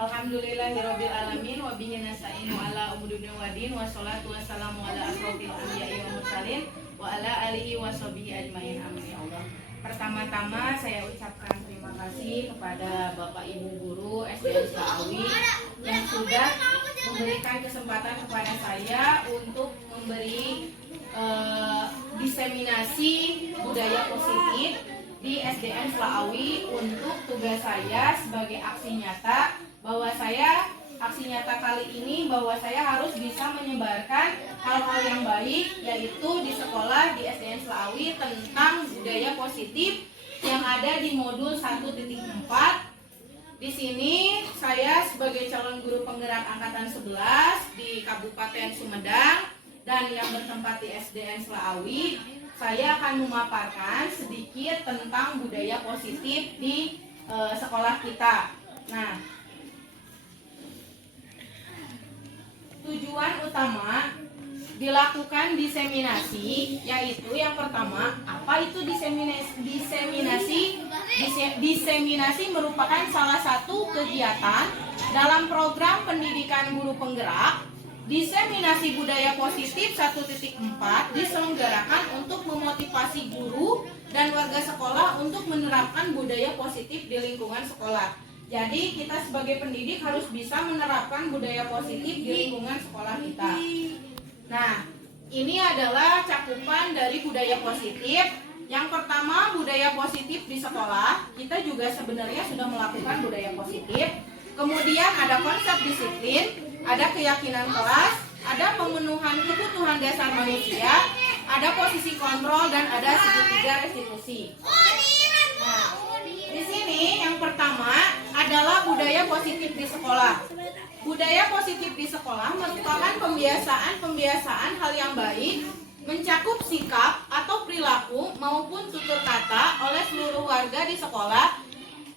Alhamdulillahirabbil alamin wa bihi nasta'inu ala umuri dunya waddin wassalatu wassalamu ala asrofil anbiya'i wal mursalin wa ala alihi washabihi ajmain. Amin ya Allah. Pertama-tama saya ucapkan terima kasih kepada Bapak Ibu guru SDN Slawi yang sudah memberikan kesempatan kepada saya untuk memberi diseminasi budaya positif di SDN Slawi. Untuk tugas saya sebagai aksi nyata aksi nyata kali ini bahwa saya harus bisa menyebarkan hal-hal yang baik, yaitu di sekolah di SDN Slawi tentang budaya positif yang ada di modul 1.4. Di sini saya sebagai calon guru penggerak angkatan 11 di Kabupaten Sumedang dan yang bertempat di SDN Slawi, saya akan memaparkan sedikit tentang budaya positif di sekolah kita. Nah, tujuan utama dilakukan diseminasi yaitu yang pertama, apa itu diseminasi? Diseminasi merupakan salah satu kegiatan dalam program pendidikan guru penggerak. Diseminasi budaya positif 1.4 diselenggarakan untuk memotivasi guru dan warga sekolah untuk menerapkan budaya positif di lingkungan sekolah. Jadi kita sebagai pendidik harus bisa menerapkan budaya positif di lingkungan sekolah kita. Nah, ini adalah cakupan dari budaya positif. Yang pertama, budaya positif di sekolah. Kita juga sebenarnya sudah melakukan budaya positif. Kemudian ada konsep disiplin, ada keyakinan kelas, ada pemenuhan kebutuhan dasar manusia, ada posisi kontrol, dan ada segitiga restitusi. Nah, di sini yang pertama adalah budaya positif di sekolah. Budaya positif di sekolah merupakan pembiasaan hal yang baik, mencakup sikap atau perilaku maupun tutur kata oleh seluruh warga di sekolah.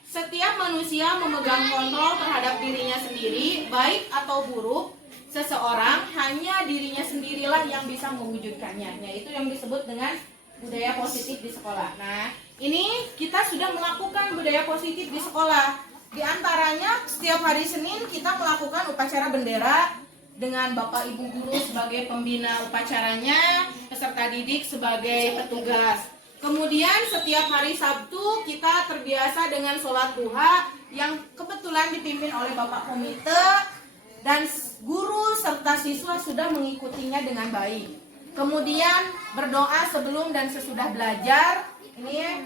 Setiap manusia memegang kontrol terhadap dirinya sendiri, baik atau buruk. Seseorang hanya dirinya sendirilah yang bisa mewujudkannya. Nah, itu yang disebut dengan budaya positif di sekolah. Nah, ini kita sudah melakukan budaya positif di sekolah. Di antaranya setiap hari Senin kita melakukan upacara bendera dengan Bapak Ibu guru sebagai pembina upacaranya, peserta didik sebagai petugas. Kemudian setiap hari Sabtu kita terbiasa dengan sholat duha yang kebetulan dipimpin oleh Bapak Komite dan guru serta siswa sudah mengikutinya dengan baik. Kemudian berdoa sebelum dan sesudah belajar. Ini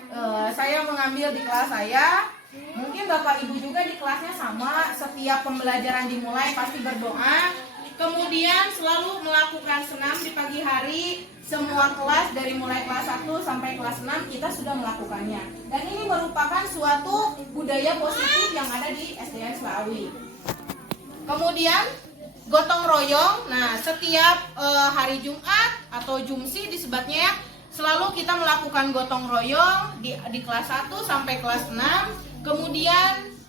saya mengambil di kelas saya. Mungkin Bapak Ibu juga di kelasnya sama. Setiap pembelajaran dimulai pasti berdoa. Kemudian selalu melakukan senam di pagi hari. Semua kelas dari mulai kelas 1 sampai kelas 6 kita sudah melakukannya. Dan ini merupakan suatu budaya positif yang ada di SDN Slawi. Kemudian gotong royong. Nah, setiap hari Jumat atau Jumsi disebutnya ya, selalu kita melakukan gotong royong di kelas 1 sampai kelas 6. Kemudian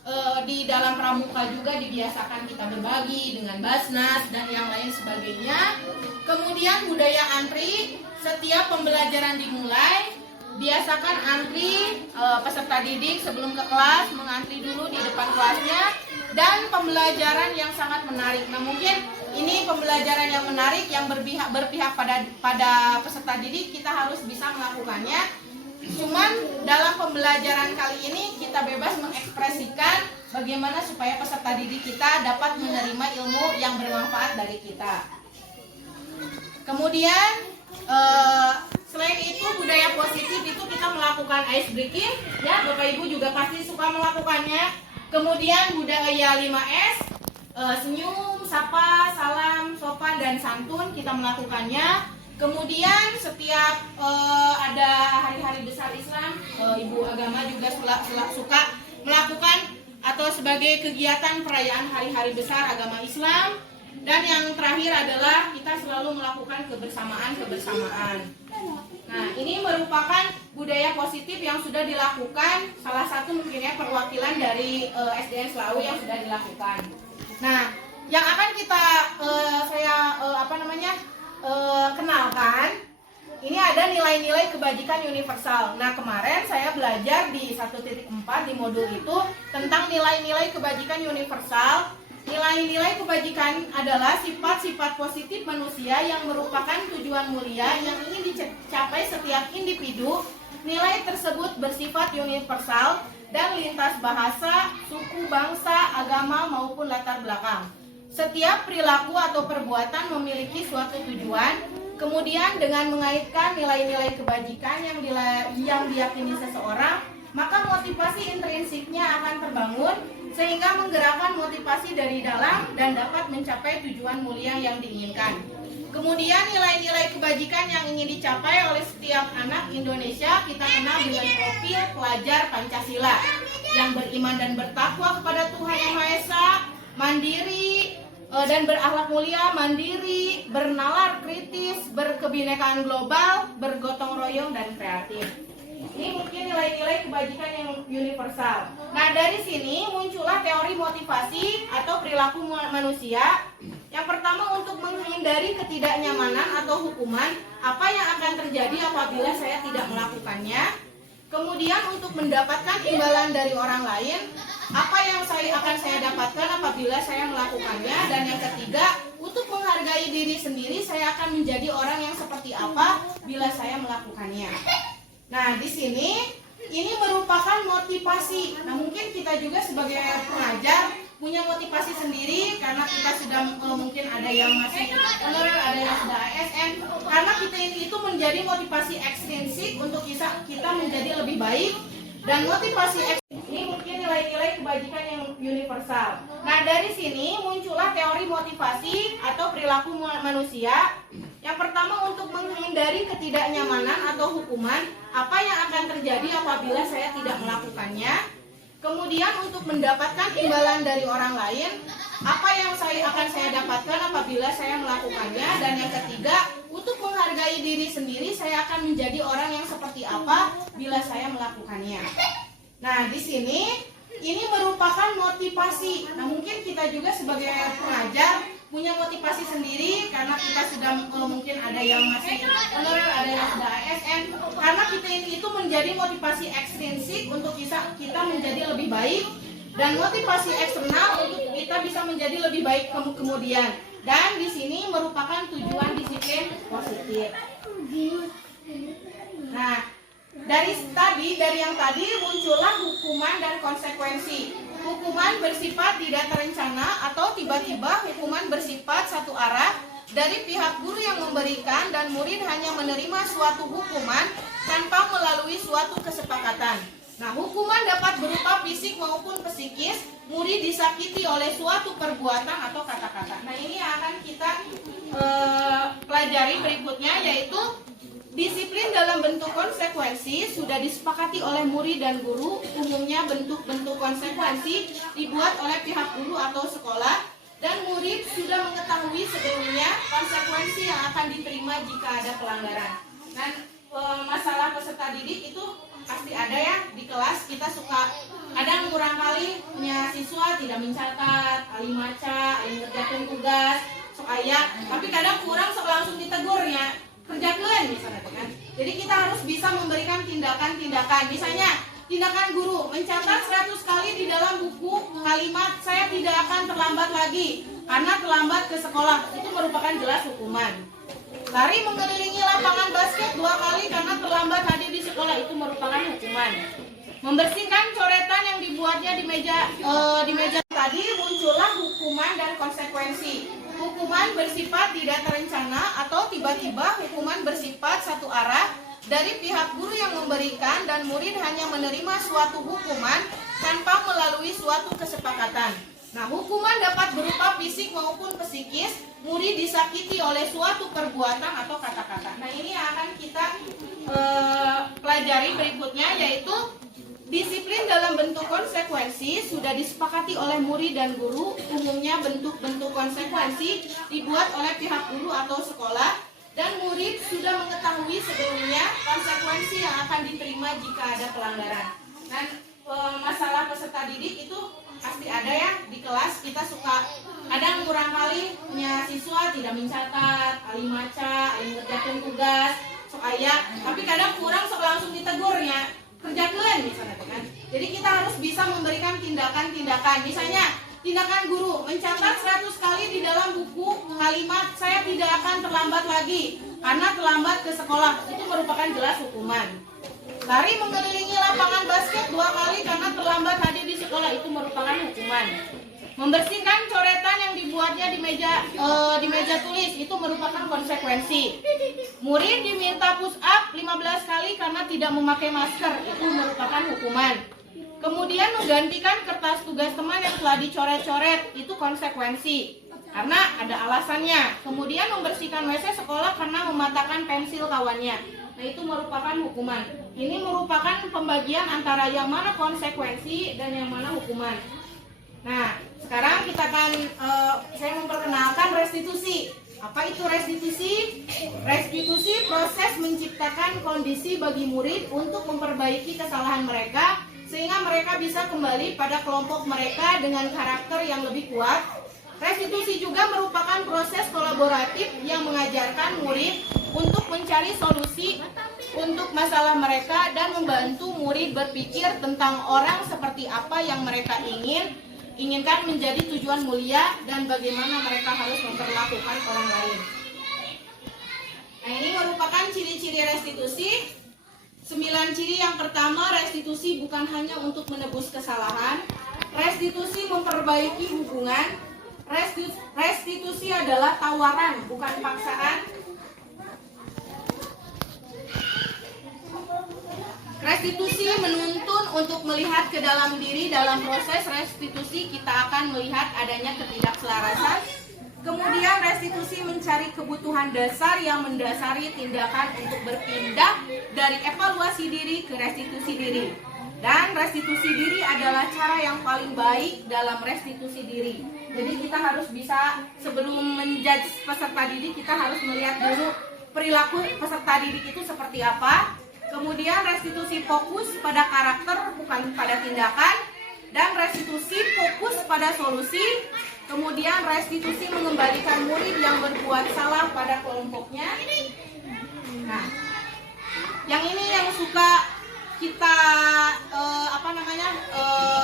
di dalam pramuka juga dibiasakan kita berbagi dengan basnas dan yang lain sebagainya. Kemudian budaya antri, setiap pembelajaran dimulai biasakan antri, peserta didik sebelum ke kelas mengantri dulu di depan kelasnya. Dan pembelajaran yang sangat menarik. Nah, mungkin ini pembelajaran yang menarik yang berpihak pada peserta didik, kita harus bisa melakukannya. Cuman dalam pembelajaran kali ini kita bebas mengekspresikan bagaimana supaya peserta didik kita dapat menerima ilmu yang bermanfaat dari kita. Kemudian selain itu budaya positif itu kita melakukan ice breaking, ya Bapak Ibu juga pasti suka melakukannya. Kemudian budaya 5S, senyum, sapa, salam, sopan, dan santun kita melakukannya. Kemudian setiap ada hari-hari besar Islam, Ibu Agama juga suka melakukan atau sebagai kegiatan perayaan hari-hari besar agama Islam. Dan yang terakhir adalah kita selalu melakukan kebersamaan. Nah, ini merupakan budaya positif yang sudah dilakukan, salah satu mungkin ya perwakilan dari SDN Slawi yang sudah dilakukan. Nah, yang akan kita kenalkan ini ada nilai-nilai kebajikan universal. Nah, kemarin saya belajar di 1.4 di modul itu tentang nilai-nilai kebajikan universal. Nilai-nilai kebajikan adalah sifat-sifat positif manusia yang merupakan tujuan mulia yang ingin dicapai setiap individu. Nilai tersebut bersifat universal dan lintas bahasa, suku, bangsa, agama, maupun latar belakang. Setiap perilaku atau perbuatan memiliki suatu tujuan. Kemudian dengan mengaitkan nilai-nilai kebajikan yang diyakini seseorang, maka motivasi intrinsiknya akan terbangun sehingga menggerakkan motivasi dari dalam dan dapat mencapai tujuan mulia yang diinginkan. Kemudian nilai-nilai kebajikan yang ingin dicapai oleh setiap anak Indonesia kita kenal dengan profil pelajar Pancasila yang beriman dan bertakwa kepada Tuhan Yang Maha Esa, mandiri dan berakhlak mulia, mandiri, bernalar kritis, berkebinekaan global, bergotong royong dan kreatif. Ini mungkin nilai-nilai kebajikan yang universal. Nah, dari sini muncullah teori motivasi atau perilaku manusia. Yang pertama, untuk menghindari ketidaknyamanan atau hukuman, apa yang akan terjadi apabila saya tidak melakukannya. Kemudian untuk mendapatkan imbalan dari orang lain, apa yang akan saya dapatkan apabila saya melakukannya. Dan yang ketiga, untuk menghargai diri sendiri, saya akan menjadi orang yang seperti apa bila saya melakukannya. Nah, di sini ini merupakan motivasi. Nah, mungkin kita juga sebagai pengajar punya motivasi sendiri karena kita sudah mungkin ada yang masih honor, ada yang sudah ASN. Karena kita itu menjadi motivasi ekstrinsik untuk kita menjadi lebih baik, dan motivasi ekstrinsik ini mungkin nilai-nilai kebajikan yang universal. Nah, dari sini muncullah teori motivasi atau perilaku manusia. Yang pertama, untuk menghindari ketidaknyamanan atau hukuman, apa yang akan terjadi apabila saya tidak melakukannya. Kemudian untuk mendapatkan imbalan dari orang lain, apa yang akan saya dapatkan apabila saya melakukannya. Dan yang ketiga, untuk menghargai diri sendiri, saya akan menjadi orang yang seperti apa bila saya melakukannya. Nah, di sini ini merupakan motivasi. Nah, mungkin kita juga sebagai pengajar punya motivasi sendiri karena kita sudah mungkin ada yang masih honor, ada yang sudah ASN. Karena kita itu menjadi motivasi ekstrinsik untuk kita menjadi lebih baik, dan motivasi eksternal untuk kita bisa menjadi lebih baik kemudian. Dan di sini merupakan tujuan disiplin positif. Nah, dari yang tadi muncullah hukuman dan konsekuensi. Hukuman bersifat tidak terencana atau tiba-tiba, hukuman bersifat satu arah dari pihak guru yang memberikan, dan murid hanya menerima suatu hukuman tanpa melalui suatu kesepakatan. Nah, hukuman dapat berupa fisik maupun psikis. Murid disakiti oleh suatu perbuatan atau kata-kata. Nah, ini akan kita pelajari berikutnya, yaitu disiplin dalam bentuk konsekuensi sudah disepakati oleh murid dan guru. Umumnya bentuk-bentuk konsekuensi dibuat oleh pihak guru atau sekolah, dan murid sudah mengetahui sebelumnya konsekuensi yang akan diterima jika ada pelanggaran. Dan masalah peserta didik itu pasti ada ya di kelas. Kita suka kadang kurang kali punya siswa tidak mencatat, alimaca, ngerjakan tugas, sok ayak, tapi kadang kurang sok langsung ditegur ya. Kerja kalian misalnya kan. Jadi kita harus bisa memberikan tindakan-tindakan. Misalnya tindakan guru mencatat 100 kali di dalam buku kalimat saya tidak akan terlambat lagi karena terlambat ke sekolah. Itu merupakan jelas hukuman. Lari mengelilingi lapangan basket 2 kali karena terlambat hadir di sekolah. Itu merupakan hukuman. Membersihkan coretan yang dibuatnya di meja tadi, muncullah hukuman dan konsekuensi. Hukuman bersifat tidak terencana atau tiba-tiba, hukuman bersifat satu arah dari pihak guru yang memberikan, dan murid hanya menerima suatu hukuman tanpa melalui suatu kesepakatan. Nah, hukuman dapat berupa fisik maupun psikis. Murid disakiti oleh suatu perbuatan atau kata-kata. Nah, ini akan kita pelajari berikutnya, yaitu disiplin dalam bentuk konsekuensi sudah disepakati oleh murid dan guru. Umumnya bentuk-bentuk konsekuensi dibuat oleh pihak guru atau sekolah, dan murid sudah mengetahui sebelumnya konsekuensi yang akan diterima jika ada pelanggaran. Dan masalah peserta didik itu pasti ada ya di kelas. Kita suka kadang kurang kali punya siswa tidak mencatat, alimaca, ngerjakan tugas, sok aya, tapi kadang kurang sok langsung ditegurnya kerjakan misalnya kan. Jadi kita harus bisa memberikan tindakan-tindakan. Misalnya tindakan guru mencatat 100 kali di dalam buku kalimat saya tidak akan terlambat lagi karena terlambat ke sekolah, itu merupakan jelas hukuman. Lari mengelilingi lapangan basket 2 kali karena terlambat hadir di sekolah, itu merupakan hukuman. Membersihkan coretan yang dibuatnya di meja tulis, itu merupakan konsekuensi. Murid diminta push up 15 kali karena tidak memakai masker, itu merupakan hukuman. Kemudian menggantikan kertas tugas teman yang telah dicoret-coret, itu konsekuensi karena ada alasannya. Kemudian membersihkan WC sekolah karena mematahkan pensil kawannya, nah itu merupakan hukuman. Ini merupakan pembagian antara yang mana konsekuensi dan yang mana hukuman. Nah, sekarang kita akan saya memperkenalkan restitusi. Apa itu restitusi? Restitusi proses menciptakan kondisi bagi murid untuk memperbaiki kesalahan mereka sehingga mereka bisa kembali pada kelompok mereka dengan karakter yang lebih kuat. Restitusi juga merupakan proses kolaboratif yang mengajarkan murid untuk mencari solusi untuk masalah mereka dan membantu murid berpikir tentang orang seperti apa yang mereka inginkan menjadi tujuan mulia dan bagaimana mereka harus memperlakukan orang lain. Nah, ini merupakan ciri-ciri restitusi. 9 ciri. Yang pertama, restitusi bukan hanya untuk menebus kesalahan. Restitusi memperbaiki hubungan. Restitusi adalah tawaran, bukan paksaan. Restitusi menuntun untuk melihat ke dalam diri. Dalam proses restitusi kita akan melihat adanya ketidakselarasan. Kemudian restitusi mencari kebutuhan dasar yang mendasari tindakan untuk berpindah dari evaluasi diri ke restitusi diri. Dan restitusi diri adalah cara yang paling baik dalam restitusi diri. Jadi kita harus bisa, sebelum menjudge peserta didik, kita harus melihat dulu perilaku peserta didik itu seperti apa. Kemudian restitusi fokus pada karakter bukan pada tindakan. Dan restitusi fokus pada solusi. Kemudian restitusi mengembalikan murid yang berbuat salah pada kelompoknya. Nah, yang ini yang suka kita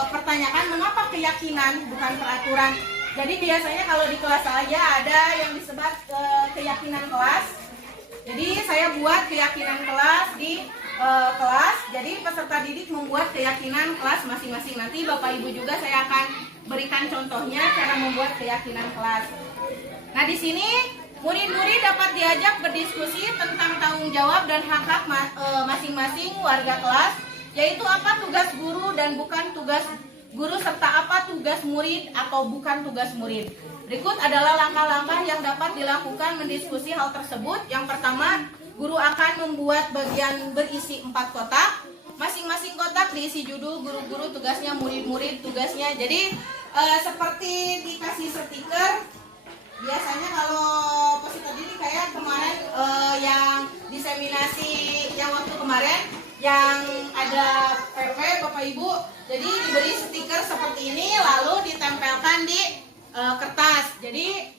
pertanyakan, mengapa keyakinan bukan peraturan. Jadi biasanya kalau di kelas saya ada yang disebut keyakinan kelas. Jadi saya buat keyakinan kelas di kelas. Jadi peserta didik membuat keyakinan kelas masing-masing. Nanti Bapak Ibu juga saya akan berikan contohnya cara membuat keyakinan kelas. Nah, di sini murid-murid dapat diajak berdiskusi tentang tanggung jawab dan hak-hak masing-masing warga kelas, yaitu apa tugas guru dan bukan tugas guru, serta apa tugas murid atau bukan tugas murid. Berikut adalah langkah-langkah yang dapat dilakukan mendiskusi hal tersebut. Yang pertama, guru akan membuat bagian berisi 4 kotak. Masing-masing kotak diisi judul, guru-guru tugasnya, murid-murid tugasnya. Jadi seperti dikasih stiker. Biasanya kalau peserta didik kayak kemarin yang diseminasi yang waktu kemarin yang ada PV Bapak Ibu, jadi diberi stiker seperti ini lalu ditempelkan di kertas. Jadi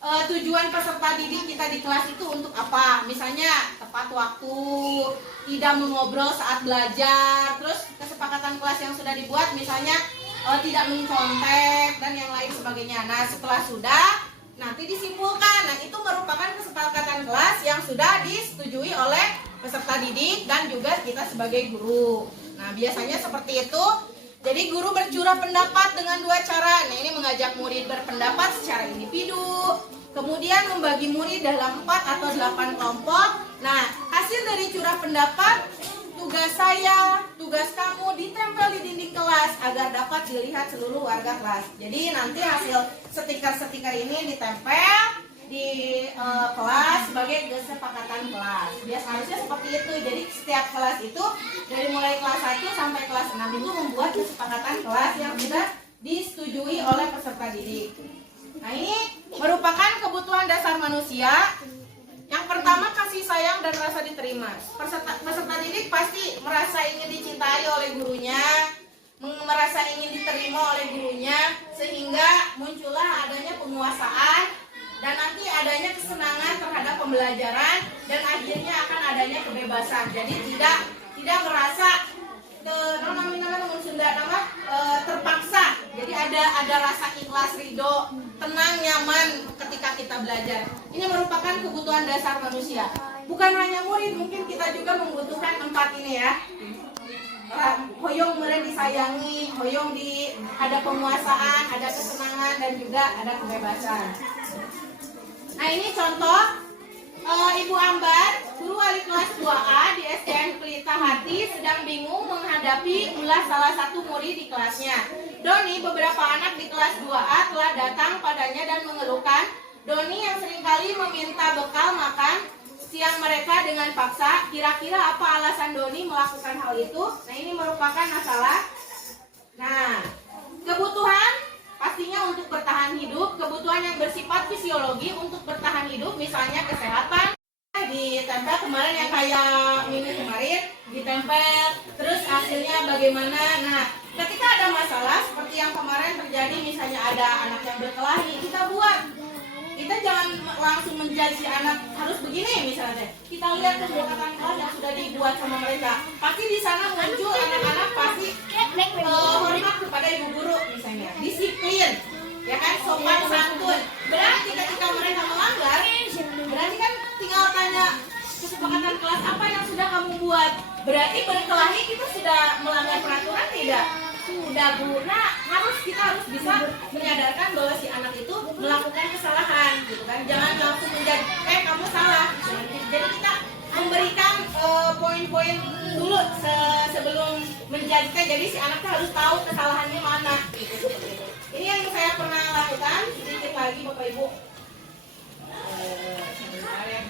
tujuan peserta didik kita di kelas itu untuk apa? Misalnya tepat waktu, tidak mengobrol saat belajar, terus kesepakatan kelas yang sudah dibuat misalnya tidak mencontek dan yang lain sebagainya. Nah, setelah sudah nanti disimpulkan. Nah, itu merupakan kesepakatan kelas yang sudah disetujui oleh peserta didik dan juga kita sebagai guru. Nah, biasanya seperti itu. Jadi guru bercurah pendapat dengan 2 cara. Nah, ini mengajak murid berpendapat secara individu. Kemudian membagi murid dalam 4 atau 8 kelompok. Nah, hasil dari curah pendapat, tugas saya, tugas kamu ditempel di dinding kelas agar dapat dilihat seluruh warga kelas. Jadi nanti hasil stiker-stiker ini ditempel di kelas sebagai kesepakatan kelas. Biasa harusnya seperti itu. Jadi setiap kelas itu dari mulai kelas 1 sampai kelas 6 itu membuat kesepakatan kelas yang sudah disetujui oleh peserta didik. Nah, ini merupakan kebutuhan dasar manusia. Yang pertama, kasih sayang dan rasa diterima. Peserta didik pasti merasa ingin dicintai oleh gurunya, merasa ingin diterima oleh gurunya, sehingga muncullah adanya penguasaan dan nanti adanya kesenangan terhadap pembelajaran dan akhirnya akan adanya kebebasan. Jadi tidak merasa terpaksa. Jadi ada rasa ikhlas, ridho, tenang, nyaman ketika kita belajar. Ini merupakan kebutuhan dasar manusia. Bukan hanya murid, mungkin kita juga membutuhkan tempat ini ya. Hoyong mulai disayangi, hoyong ada penguasaan, ada kesenangan dan juga ada kebebasan. Nah ini contoh Ibu Ambar, guru wali kelas 2A di SDN Pelita Hati sedang bingung menghadapi ulah salah satu murid di kelasnya. Doni, beberapa anak di kelas 2A telah datang padanya dan mengeluhkan Doni yang seringkali meminta bekal makan siang mereka dengan paksa. Kira-kira apa alasan Doni melakukan hal itu? Nah ini merupakan masalah. Nah, kebutuhan pastinya untuk bertahan hidup, kebutuhan yang bersifat fisiologi untuk bertahan hidup, misalnya kesehatan, ditempel kemarin yang kayak ini kemarin, ditempel, terus hasilnya bagaimana. Nah, ketika ada masalah seperti yang kemarin terjadi, misalnya ada anak yang berkelahi, kita buat. Kita jangan langsung menjudge anak harus begini misalnya. Kita lihat pendekatan kelas yang sudah dibuat sama mereka. Pasti di sana muncul anak-anak pasti hormat kepada ibu guru misalnya, disiplin, ya kan, sopan santun. Berarti ketika mereka melanggar, berarti kan tinggal tanya kesepakatan kelas apa yang sudah kamu buat. Berarti berkelahi kita sudah melanggar peraturan tidak? Sudah Bu. Nah, kita harus bisa menyadarkan bahwa si anak itu melakukan kesalahan, gitu kan? Jangan langsung menjadi kamu salah. Jadi kita memberikan poin-poin dulu sebelum menjadikan. Jadi si anak harus tahu kesalahannya mana. Gitu. Ini yang saya pernah lakukan. Sedikit lagi Bapak Ibu. Sebentar ya.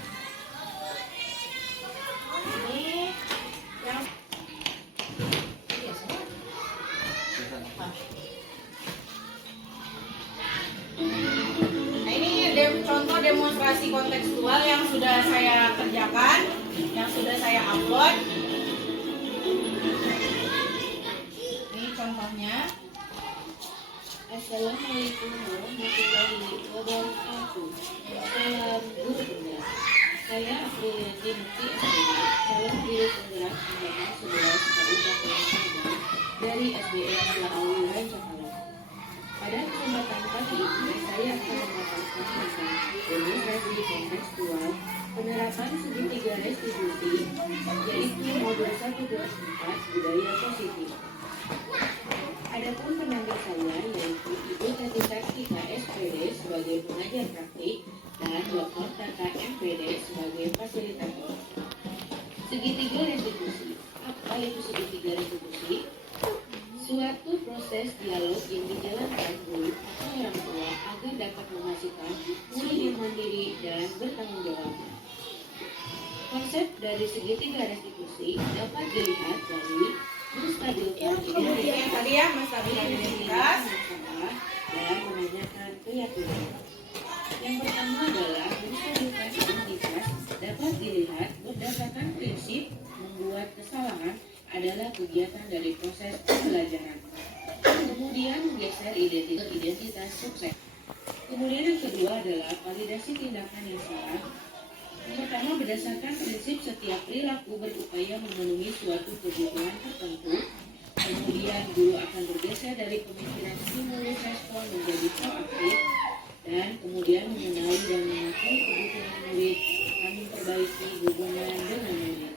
Ini yang contoh demonstrasi kontekstual yang sudah saya kerjakan, yang sudah saya upload. Ini contohnya. Assalamualaikum warahmatullahi wabarakatuh. Salam guru benar. Saya Aprilia Dinti Aprilia, calon guru penggerak Agama 11 Kabupaten dari SDN Laauwilan Jakarta. Pada kesempatan pagi ini, saya akan memaparkan tentang demonstrasi kontekstual penerapan segitiga restitusi, yaitu modul 124 budaya positif. Adapun pendamping saya yaitu Ibu Tati Saktika SPD sebagai pengajar praktik dan Dr. Tata MPD sebagai fasilitator. Segitiga restitusi. Apa itu segitiga restitusi? Suatu proses dialog yang dijalankan guru atau orang tua agar dapat menghasilkan murid yang mandiri dan bertanggung jawab. Konsep dari segitiga restitusi dapat dilihat dari menstabilkan identitas dan menanyakan keyakinan. Yang pertama adalah menstabilkan identitas dapat dilihat berdasarkan prinsip membuat kesalahan adalah kegiatan dari proses pembelajaran. Kemudian menggeser identitas sukses. Kemudian yang kedua adalah validasi tindakan yang salah. Yang pertama berdasarkan prinsip setiap perilaku berupaya memenuhi suatu kebutuhan tertentu. Kemudian guru akan bergeser dari pemikiran stimulus respon menjadi proaktif dan kemudian mengenali dan mengakui kebutuhan murid dan memperbaiki hubungan dengan murid.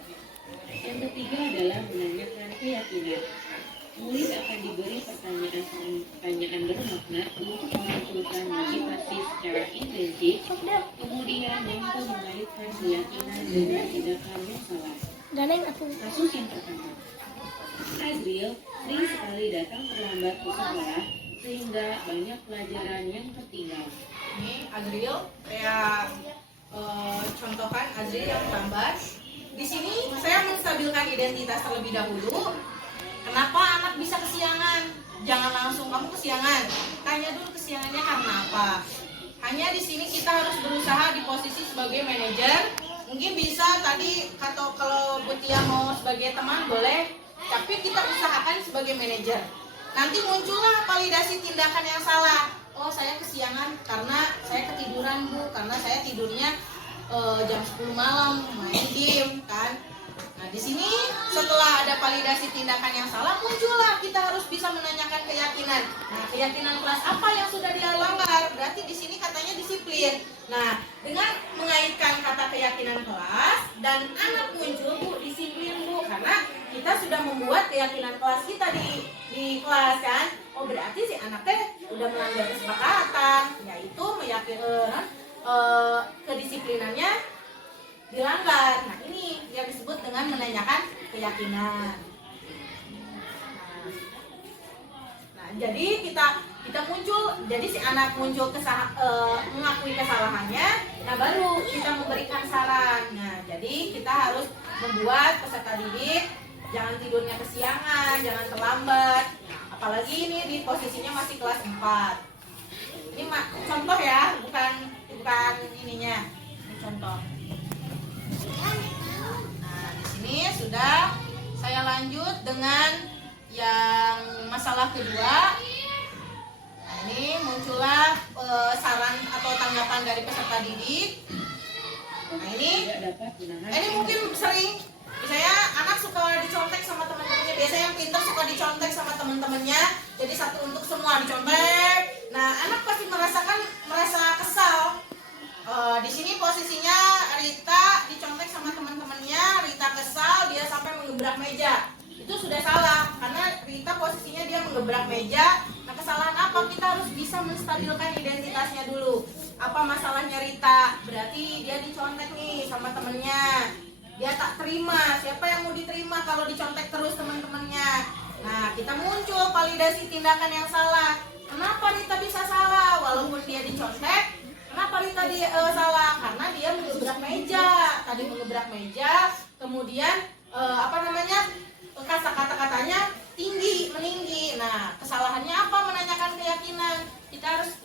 Yang ketiga adalah menanyakan keyakinan. Murid akan diberi pertanyaan bermakna untuk memunculkan motivasi secara intensif, kemudian mampu mengaitkan keyakinan dengan tindakan yang salah. Kasus yang pertama, Azril sering sekali datang terlambat ke sekolah sehingga banyak pelajaran yang tertinggal. Ini Azril, saya contohkan Azril yang terlambat. Di sini saya menstabilkan identitas terlebih dahulu. Kenapa anak bisa kesiangan? Jangan langsung kamu kesiangan. Tanya dulu kesiangannya karena apa. Hanya di sini kita harus berusaha di posisi sebagai manajer. Mungkin bisa tadi atau kalau Butia mau sebagai teman boleh. Tapi kita usahakan sebagai manajer. Nanti muncullah validasi tindakan yang salah. oh saya kesiangan karena saya ketiduran Bu, karena saya tidurnya jam 10 malam main game kan. Nah di sini setelah ada validasi tindakan yang salah, muncullah kita harus bisa menanyakan keyakinan. Nah keyakinan kelas apa yang sudah dia langgar? Berarti di sini katanya disiplin. Nah dengan mengaitkan kata keyakinan kelas dan anak muncul Bu, disiplin Bu, karena kita sudah membuat keyakinan kelas kita di kelas kan. Oh berarti si anaknya udah melanggar kesepakatan, yaitu meyakinkan kedisiplinannya dilanggar. Nah ini yang disebut dengan menanyakan keyakinan. Nah jadi kita muncul, jadi si anak muncul mengakui kesalahannya. Nah baru kita memberikan saran. Nah jadi kita harus membuat peserta didik jangan tidurnya kesiangan, jangan terlambat. Apalagi ini di posisinya masih kelas 4. Ini contoh ya, bukan ininya. Ini contoh. Nah, di sini sudah saya lanjut dengan yang masalah kedua. Nah, ini muncullah saran atau tanggapan dari peserta didik. Nah, ini mungkin sering, misalnya anak suka dicontek sama teman-temannya. Biasanya yang pintar suka dicontek sama teman-temannya. Jadi satu untuk semua dicontek. Nah, anak pasti merasa kesal. Di sini posisinya Rita dicontek sama teman-temannya, Rita kesal, dia sampai menggebrak meja. Itu sudah salah, karena Rita posisinya dia menggebrak meja. Nah kesalahan apa? Kita harus bisa menstabilkan identitasnya dulu. Apa masalahnya Rita? Berarti dia dicontek nih sama temennya. Dia tak terima. Siapa yang mau diterima kalau dicontek terus teman-temannya? Nah kita muncul validasi tindakan yang salah. Kenapa Rita bisa salah walaupun dia dicontek? Kenapa Rita salah? Karena dia menggebrak meja. Tadi menggebrak meja, kemudian kata-katanya meninggi. Nah, kesalahannya apa? Menanyakan keyakinan. Kita harus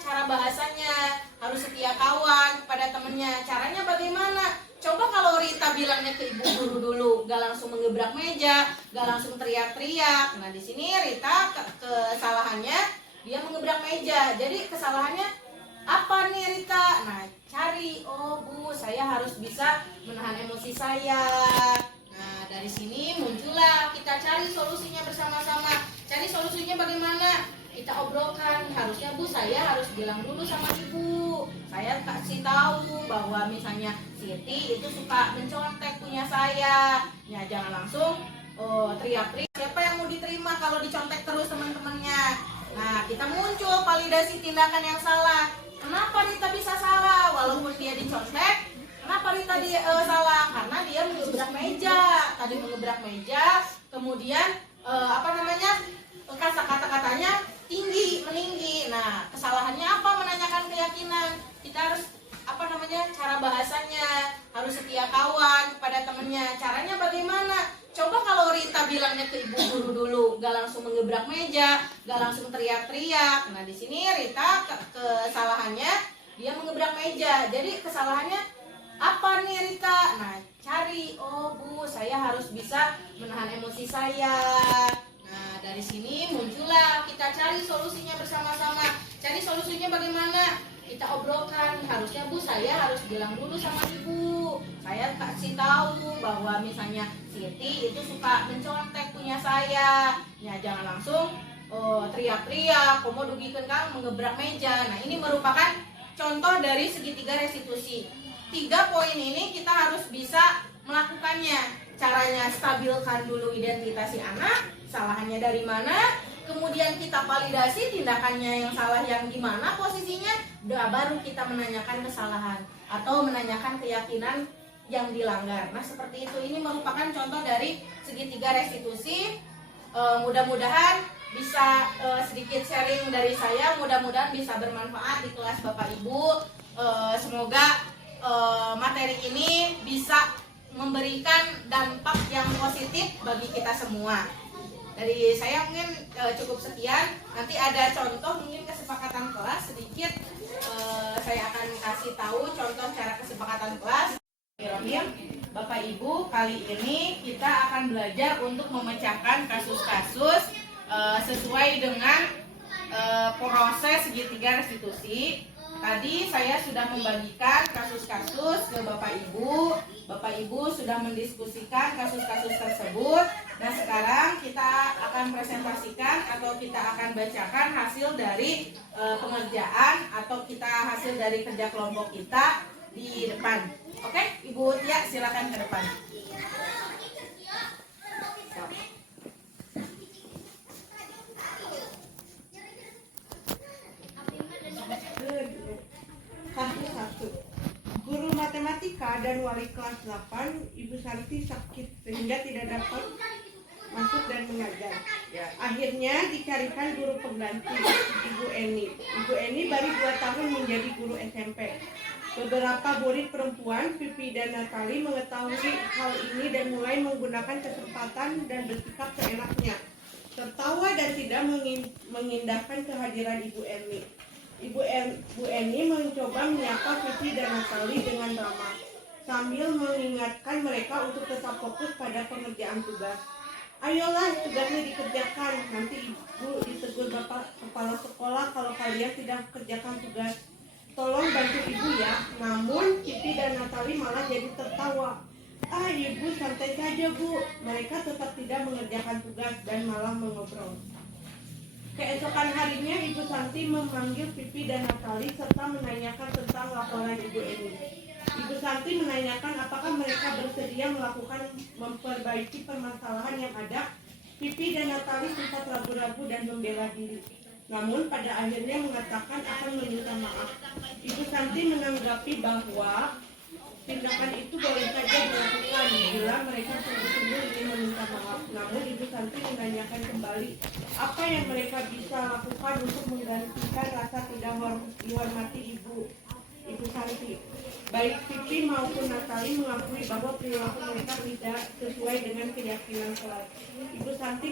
cara bahasanya harus setia kawan kepada temennya. Caranya bagaimana? Coba kalau Rita bilangnya ke ibu guru dulu, gak langsung menggebrak meja, gak langsung teriak-teriak. Nah, di sini Rita kesalahannya dia menggebrak meja. Jadi kesalahannya apa nih Rita? Nah cari, oh Bu saya harus bisa menahan emosi saya. Nah dari sini muncullah kita cari solusinya bersama-sama. Cari solusinya bagaimana? Kita obrolkan, harusnya Bu saya harus bilang dulu sama ibu. Saya kasih tahu bahwa misalnya Siti itu suka mencontek punya saya. Ya jangan langsung teriak-teriak. Siapa yang mau diterima kalau dicontek terus teman-temannya? Nah kita muncul validasi tindakan yang salah. Kenapa Rita bisa salah walaupun dia dicontek? Kenapa Rita salah? Karena dia menggebrak meja. Tadi menggebrak meja, kemudian kata-katanya meninggi. Nah, kesalahannya apa? Menanyakan keyakinan. Kita harus cara bahasanya harus setia kawan kepada temennya. Caranya bagaimana? Coba kalau Rita bilangnya ke ibu guru dulu, gak langsung menggebrak meja, gak langsung teriak-teriak. Nah di sini Rita kesalahannya dia menggebrak meja. Jadi kesalahannya apa nih Rita? Nah cari, oh Bu saya harus bisa menahan emosi saya. Nah dari sini muncullah kita cari solusinya bersama-sama. Cari solusinya bagaimana? Kita obrolkan, harusnya Bu saya harus bilang dulu sama ibu. Saya kasih tahu bahwa misalnya Siti itu suka mencontek punya saya. Ya jangan langsung teriak-teriak, komo dugikeun Kang menggebrak meja. Nah ini merupakan contoh dari segitiga restitusi. 3 poin ini kita harus bisa melakukannya. Caranya stabilkan dulu identitas si anak, salahnya dari mana, kemudian kita validasi tindakannya yang salah yang di mana posisinya, baru kita menanyakan kesalahan atau menanyakan keyakinan yang dilanggar. Nah seperti itu, ini merupakan contoh dari segitiga restitusi. Mudah-mudahan bisa sedikit sharing dari saya, mudah-mudahan bisa bermanfaat di kelas Bapak Ibu. Semoga materi ini bisa memberikan dampak yang positif bagi kita semua. Dari saya mungkin cukup sekian. Nanti ada contoh mungkin kesepakatan kelas sedikit. Saya akan kasih tahu contoh cara kesepakatan kelas. Bapak Ibu, kali ini kita akan belajar untuk memecahkan kasus-kasus sesuai dengan proses segitiga restitusi. Tadi saya sudah membagikan kasus-kasus ke Bapak Ibu. Bapak Ibu sudah mendiskusikan kasus-kasus tersebut. Nah, sekarang kita akan presentasikan atau kita akan bacakan hasil dari pengerjaan atau kita hasil dari kerja kelompok kita di depan. Oke, Ibu Tia, silakan ke depan. Kasus 1. Guru matematika dan wali kelas 8, Ibu Santi sakit sehingga tidak dapat masuk dan mengajar. Akhirnya dicarikan guru pengganti, Ibu Eni. Ibu Eni baru 2 tahun menjadi guru SMP. Beberapa murid perempuan, Pipi dan Natali, mengetahui hal ini dan mulai menggunakan kesempatan dan bersikap seenaknya, tertawa dan tidak mengindahkan kehadiran Ibu Eni. Ibu Eni mencoba menyapa Pipi dan Natali dengan ramah, sambil mengingatkan mereka untuk tetap fokus pada pengerjaan tugas. Ayolah, tugasnya dikerjakan. Nanti Ibu ditegur Bapak Kepala Sekolah kalau kalian tidak kerjakan tugas. Tolong bantu Ibu ya. Namun Pipi dan Natali malah jadi tertawa. Ibu santai saja Bu. Mereka tetap tidak mengerjakan tugas dan malah mengobrol. Keesokan harinya Ibu Santi memanggil Pipi dan Natali serta menanyakan tentang laporan Ibu Eni. Ibu Santi menanyakan apakah mereka bersedia melakukan memperbaiki permasalahan yang ada. Pipi dan Natali sempat ragu-ragu dan membela diri. Namun pada akhirnya mengatakan akan meminta maaf. Ibu Santi menanggapi bahwa tindakan itu boleh saja dilakukan bila mereka sungguh-sungguh ingin meminta maaf. Namun Ibu Santi menanyakan kembali apa yang mereka bisa lakukan untuk menggantikan rasa tidak dihormati Ibu Santi. Baik Pipi maupun Natali mengakui bahwa perilaku mereka tidak sesuai dengan keyakinan kelas. Ibu Santi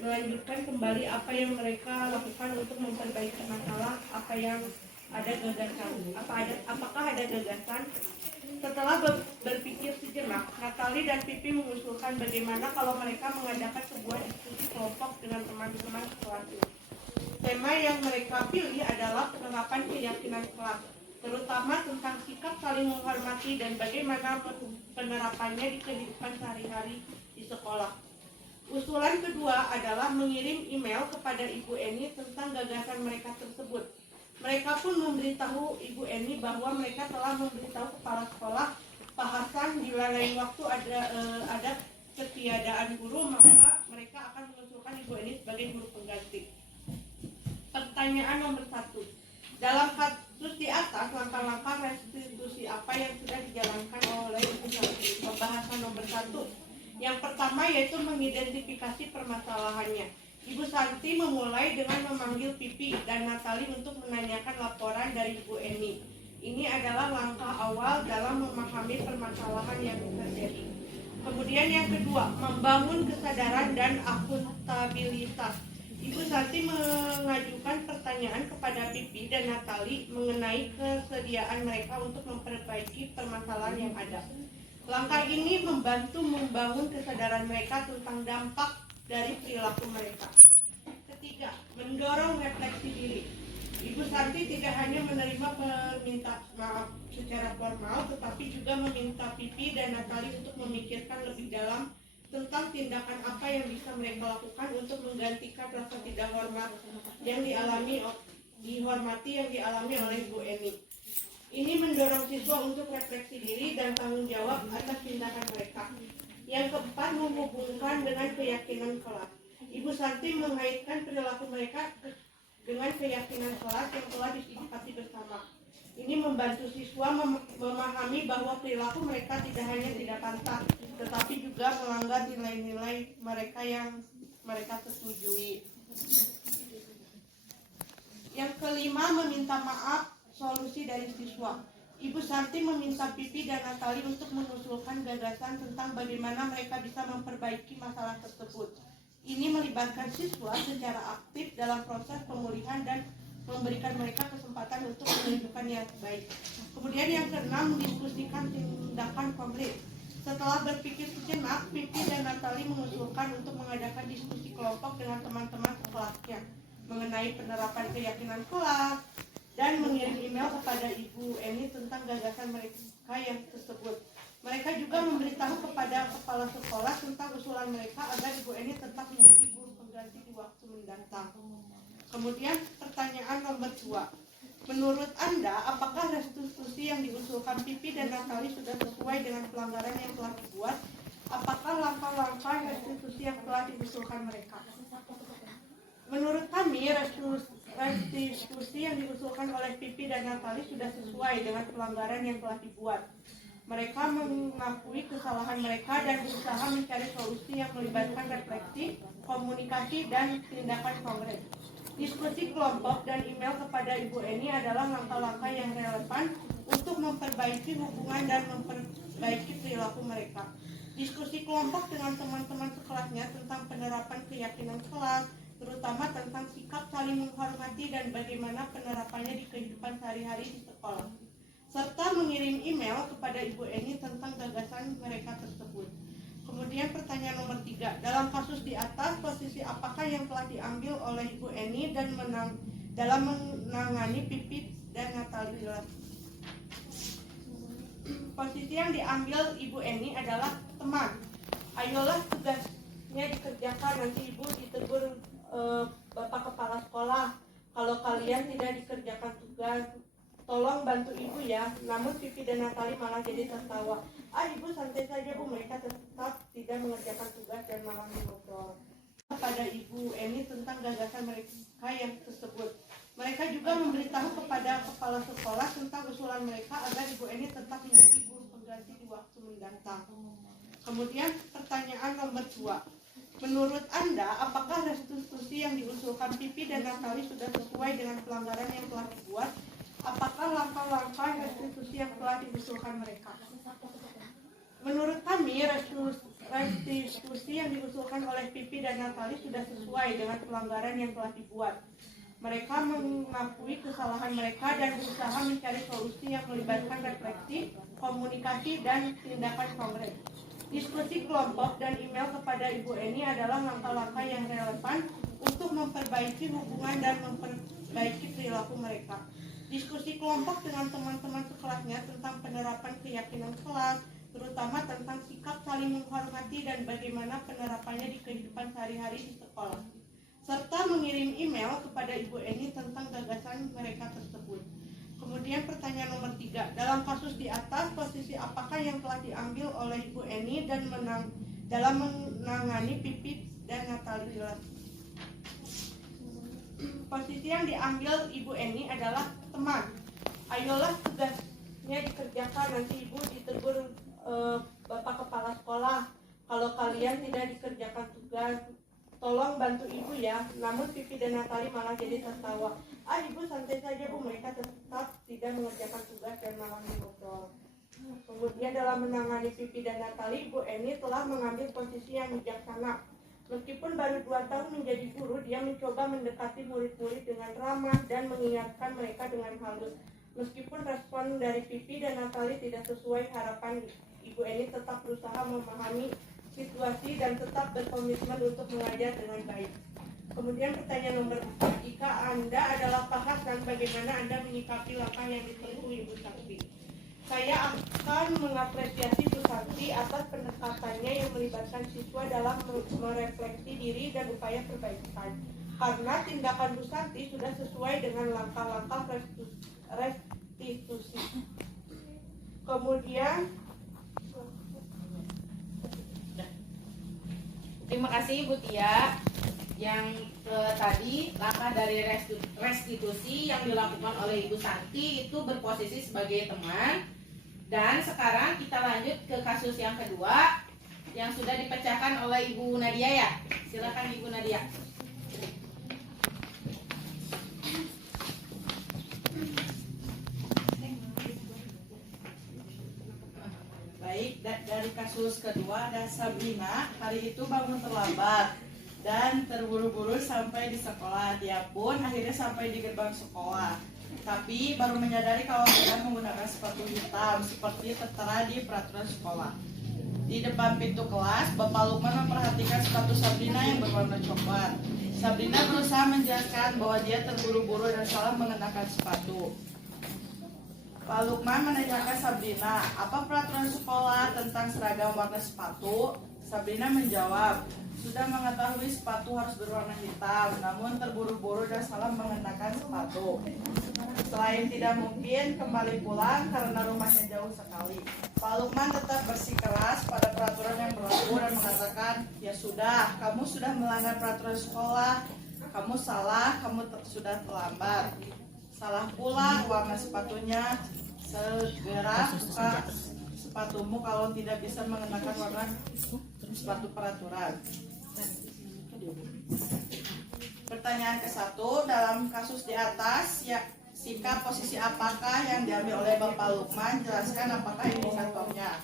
melanjutkan kembali apa yang mereka lakukan untuk memperbaiki masalah, apakah ada gagasan. Setelah berpikir sejenak, Natali dan Pipi mengusulkan bagaimana kalau mereka mengadakan sebuah diskusi kelompok dengan teman-teman sekelasnya. Tema yang mereka pilih adalah penerapan keyakinan kelas, terutama tentang sikap saling menghormati dan bagaimana penerapannya di kehidupan sehari-hari di sekolah. Usulan kedua adalah mengirim email kepada Ibu Eni tentang gagasan mereka tersebut. Mereka pun memberitahu Ibu Eni bahwa mereka telah memberitahu kepala sekolah Pak Hasan bila lain waktu ada ketiadaan guru, maka mereka akan mengusulkan Ibu Eni sebagai guru pengganti. Pertanyaan nomor 1. Dalam kasus di atas, langkah-langkah restitusi apa yang sudah dijalankan oleh Ibu Santi? Pembahasan nomor 1. Yang pertama yaitu mengidentifikasi permasalahannya. Ibu Santi memulai dengan memanggil Pipi dan Natali untuk menanyakan laporan dari Ibu Eni. Ini adalah langkah awal dalam memahami permasalahan yang terjadi. Kemudian yang kedua, membangun kesadaran dan akuntabilitas. Ibu Santi mengajukan pertanyaan kepada Pipi dan Natali mengenai kesediaan mereka untuk memperbaiki permasalahan yang ada. Langkah ini membantu membangun kesadaran mereka tentang dampak dari perilaku mereka. Ketiga, mendorong refleksi diri. Ibu Santi tidak hanya menerima permintaan maaf secara formal, tetapi juga meminta Pipi dan Natali untuk memikirkan lebih dalam tentang tindakan apa yang bisa mereka lakukan untuk menggantikan rasa tidak hormat yang dihormati oleh Ibu Eni. Ini mendorong siswa untuk refleksi diri dan tanggung jawab atas tindakan mereka. Yang keempat, menghubungkan dengan keyakinan kelas. Ibu Santi mengaitkan perilaku mereka dengan keyakinan kelas yang telah disepakati bersama. Ini membantu siswa memahami bahwa perilaku mereka tidak hanya tidak pantas, tetapi juga melanggar nilai-nilai mereka yang mereka setujui. Yang kelima, meminta maaf solusi dari siswa. Ibu Santi meminta Pipi dan Natali untuk mengusulkan gagasan tentang bagaimana mereka bisa memperbaiki masalah tersebut. Ini melibatkan siswa secara aktif dalam proses pemulihan dan memberikan mereka kesempatan untuk menunjukkan niat baik. Kemudian yang keenam, mendiskusikan tindakan konkret. Setelah berpikir sejenak, Pipi dan Natali mengusulkan untuk mengadakan diskusi kelompok dengan teman-teman sekelasnya. mengenai penerapan keyakinan kelas, dan mengirim email kepada Ibu Eni tentang gagasan mereka yang tersebut. Mereka juga memberitahu kepada kepala sekolah tentang usulan mereka agar Ibu Eni tetap menjadi guru pengganti di waktu mendatang. Kemudian pertanyaan nomor 2. Menurut Anda, apakah restitusi yang diusulkan Pipi dan Natali sudah sesuai dengan pelanggaran yang telah dibuat? Apakah langkah-langkah restitusi yang telah diusulkan mereka? Menurut kami, restitusi yang diusulkan oleh Pipi dan Natali sudah sesuai dengan pelanggaran yang telah dibuat. Mereka mengakui kesalahan mereka dan berusaha mencari solusi yang melibatkan refleksi, komunikasi, dan tindakan konkret. Diskusi kelompok dan email kepada Ibu Eni adalah langkah-langkah yang relevan untuk memperbaiki hubungan dan memperbaiki perilaku mereka. Diskusi kelompok dengan teman-teman sekelasnya tentang penerapan keyakinan kelas, terutama tentang sikap saling menghormati dan bagaimana penerapannya di kehidupan sehari-hari di sekolah, serta mengirim email kepada Ibu Eni tentang gagasan mereka tersebut. Kemudian pertanyaan nomor 3. Dalam kasus di atas, posisi apakah yang telah diambil oleh Ibu Eni dan dalam menangani Pipi dan Natali? Posisi yang diambil Ibu Eni adalah teman. Ayolah tugasnya dikerjakan, nanti Ibu ditegur Bapak Kepala Sekolah. Kalau kalian tidak dikerjakan tugas, tolong bantu Ibu ya. Namun Pipi dan Natali malah jadi tertawa. Ibu santai saja Bu, mereka tetap tidak mengerjakan tugas dan malah mengobrol kepada Ibu Eni tentang gagasan mereka yang tersebut. Mereka juga memberitahu kepada kepala sekolah tentang usulan mereka agar Ibu Eni tetap menjadi guru pengganti di waktu mendatang. Kemudian pertanyaan nomor 2. Menurut Anda, apakah restitusi yang diusulkan Pipi dan Natali sudah sesuai dengan pelanggaran yang telah dibuat? Apakah langkah-langkah restitusi yang telah diusulkan mereka? Menurut kami, restitusi yang diusulkan oleh Pipi dan Natali sudah sesuai dengan pelanggaran yang telah dibuat. Mereka mengakui kesalahan mereka dan berusaha mencari solusi yang melibatkan refleksi, komunikasi, dan tindakan konkret. Diskusi kelompok dan email kepada Ibu Eni adalah langkah-langkah yang relevan untuk memperbaiki hubungan dan memperbaiki perilaku mereka. Diskusi kelompok dengan teman-teman sekelasnya tentang penerapan keyakinan kelas, terutama tentang sikap saling menghormati dan bagaimana penerapannya di kehidupan sehari-hari di sekolah, serta mengirim email kepada Ibu Eni tentang gagasan mereka tersebut. Kemudian pertanyaan nomor 3. Dalam kasus di atas, posisi apakah yang telah diambil oleh Ibu Eni dan dalam menangani Pipi dan Natali? Posisi yang diambil Ibu Eni adalah teman. Ayolah tugasnya dikerjakan, nanti Ibu ditegur Bapak Kepala Sekolah. Kalau kalian tidak dikerjakan tugas, tolong bantu Ibu ya. Namun Pipi dan Natali malah jadi tertawa. Ibu santai saja Bu, mereka tetap tidak mengerjakan tugas dan malah mengobrol. Kemudian dalam menangani Pipi dan Natali, Ibu Eni telah mengambil posisi yang bijaksana. Meskipun baru 2 tahun menjadi guru, dia mencoba mendekati murid-murid dengan ramah dan mengingatkan mereka dengan halus. Meskipun respon dari Pipi dan Natali tidak sesuai harapan, Ibu Eni tetap berusaha memahami situasi dan tetap berkomitmen untuk mengajar dengan baik. Kemudian pertanyaan nomor 4. Jika Anda adalah Pak dan bagaimana Anda menyikapi langkah yang ditempuh Ibu Sakti? Saya akan mengapresiasi Bu Sakti atas pendekatannya yang melibatkan siswa dalam merefleksi diri dan upaya perbaikan. Karena tindakan Bu Sakti sudah sesuai dengan langkah-langkah restitusi. Kemudian Terima kasih Bu Tia. Yang tadi langkah dari restitusi yang dilakukan oleh Ibu Sakti itu berposisi sebagai teman. Dan sekarang kita lanjut ke kasus yang kedua yang sudah dipecahkan oleh Ibu Nadia ya. Silakan Ibu Nadia. Baik, dari kasus kedua ada Sabrina. Hari itu bangun terlambat dan terburu-buru sampai di sekolah. Dia pun akhirnya sampai di gerbang sekolah, tapi baru menyadari kalau tidak menggunakan sepatu hitam seperti tertera di peraturan sekolah. Di depan pintu kelas, Bapak Lukman memperhatikan sepatu Sabrina yang berwarna coklat. Sabrina berusaha menjelaskan bahwa dia terburu-buru dan salah mengenakan sepatu. Pak Lukman menanyakan Sabrina, apa peraturan sekolah tentang seragam warna sepatu? Sabrina menjawab, sudah mengetahui sepatu harus berwarna hitam, namun terburu-buru dan salah mengenakan sepatu. Selain tidak mungkin kembali pulang karena rumahnya jauh sekali, Pak Lukman tetap bersikeras pada peraturan yang berlaku dan mengatakan, ya sudah, kamu sudah melanggar peraturan sekolah, kamu salah, kamu sudah terlambat. Salah pula warna sepatunya, segera buka sepatumu kalau tidak bisa mengenakan warna sepatu peraturan. Pertanyaan ke-1, dalam kasus di atas, ya, sikap posisi apakah yang diambil oleh Bapak Lukman? Jelaskan apakah indikatornya.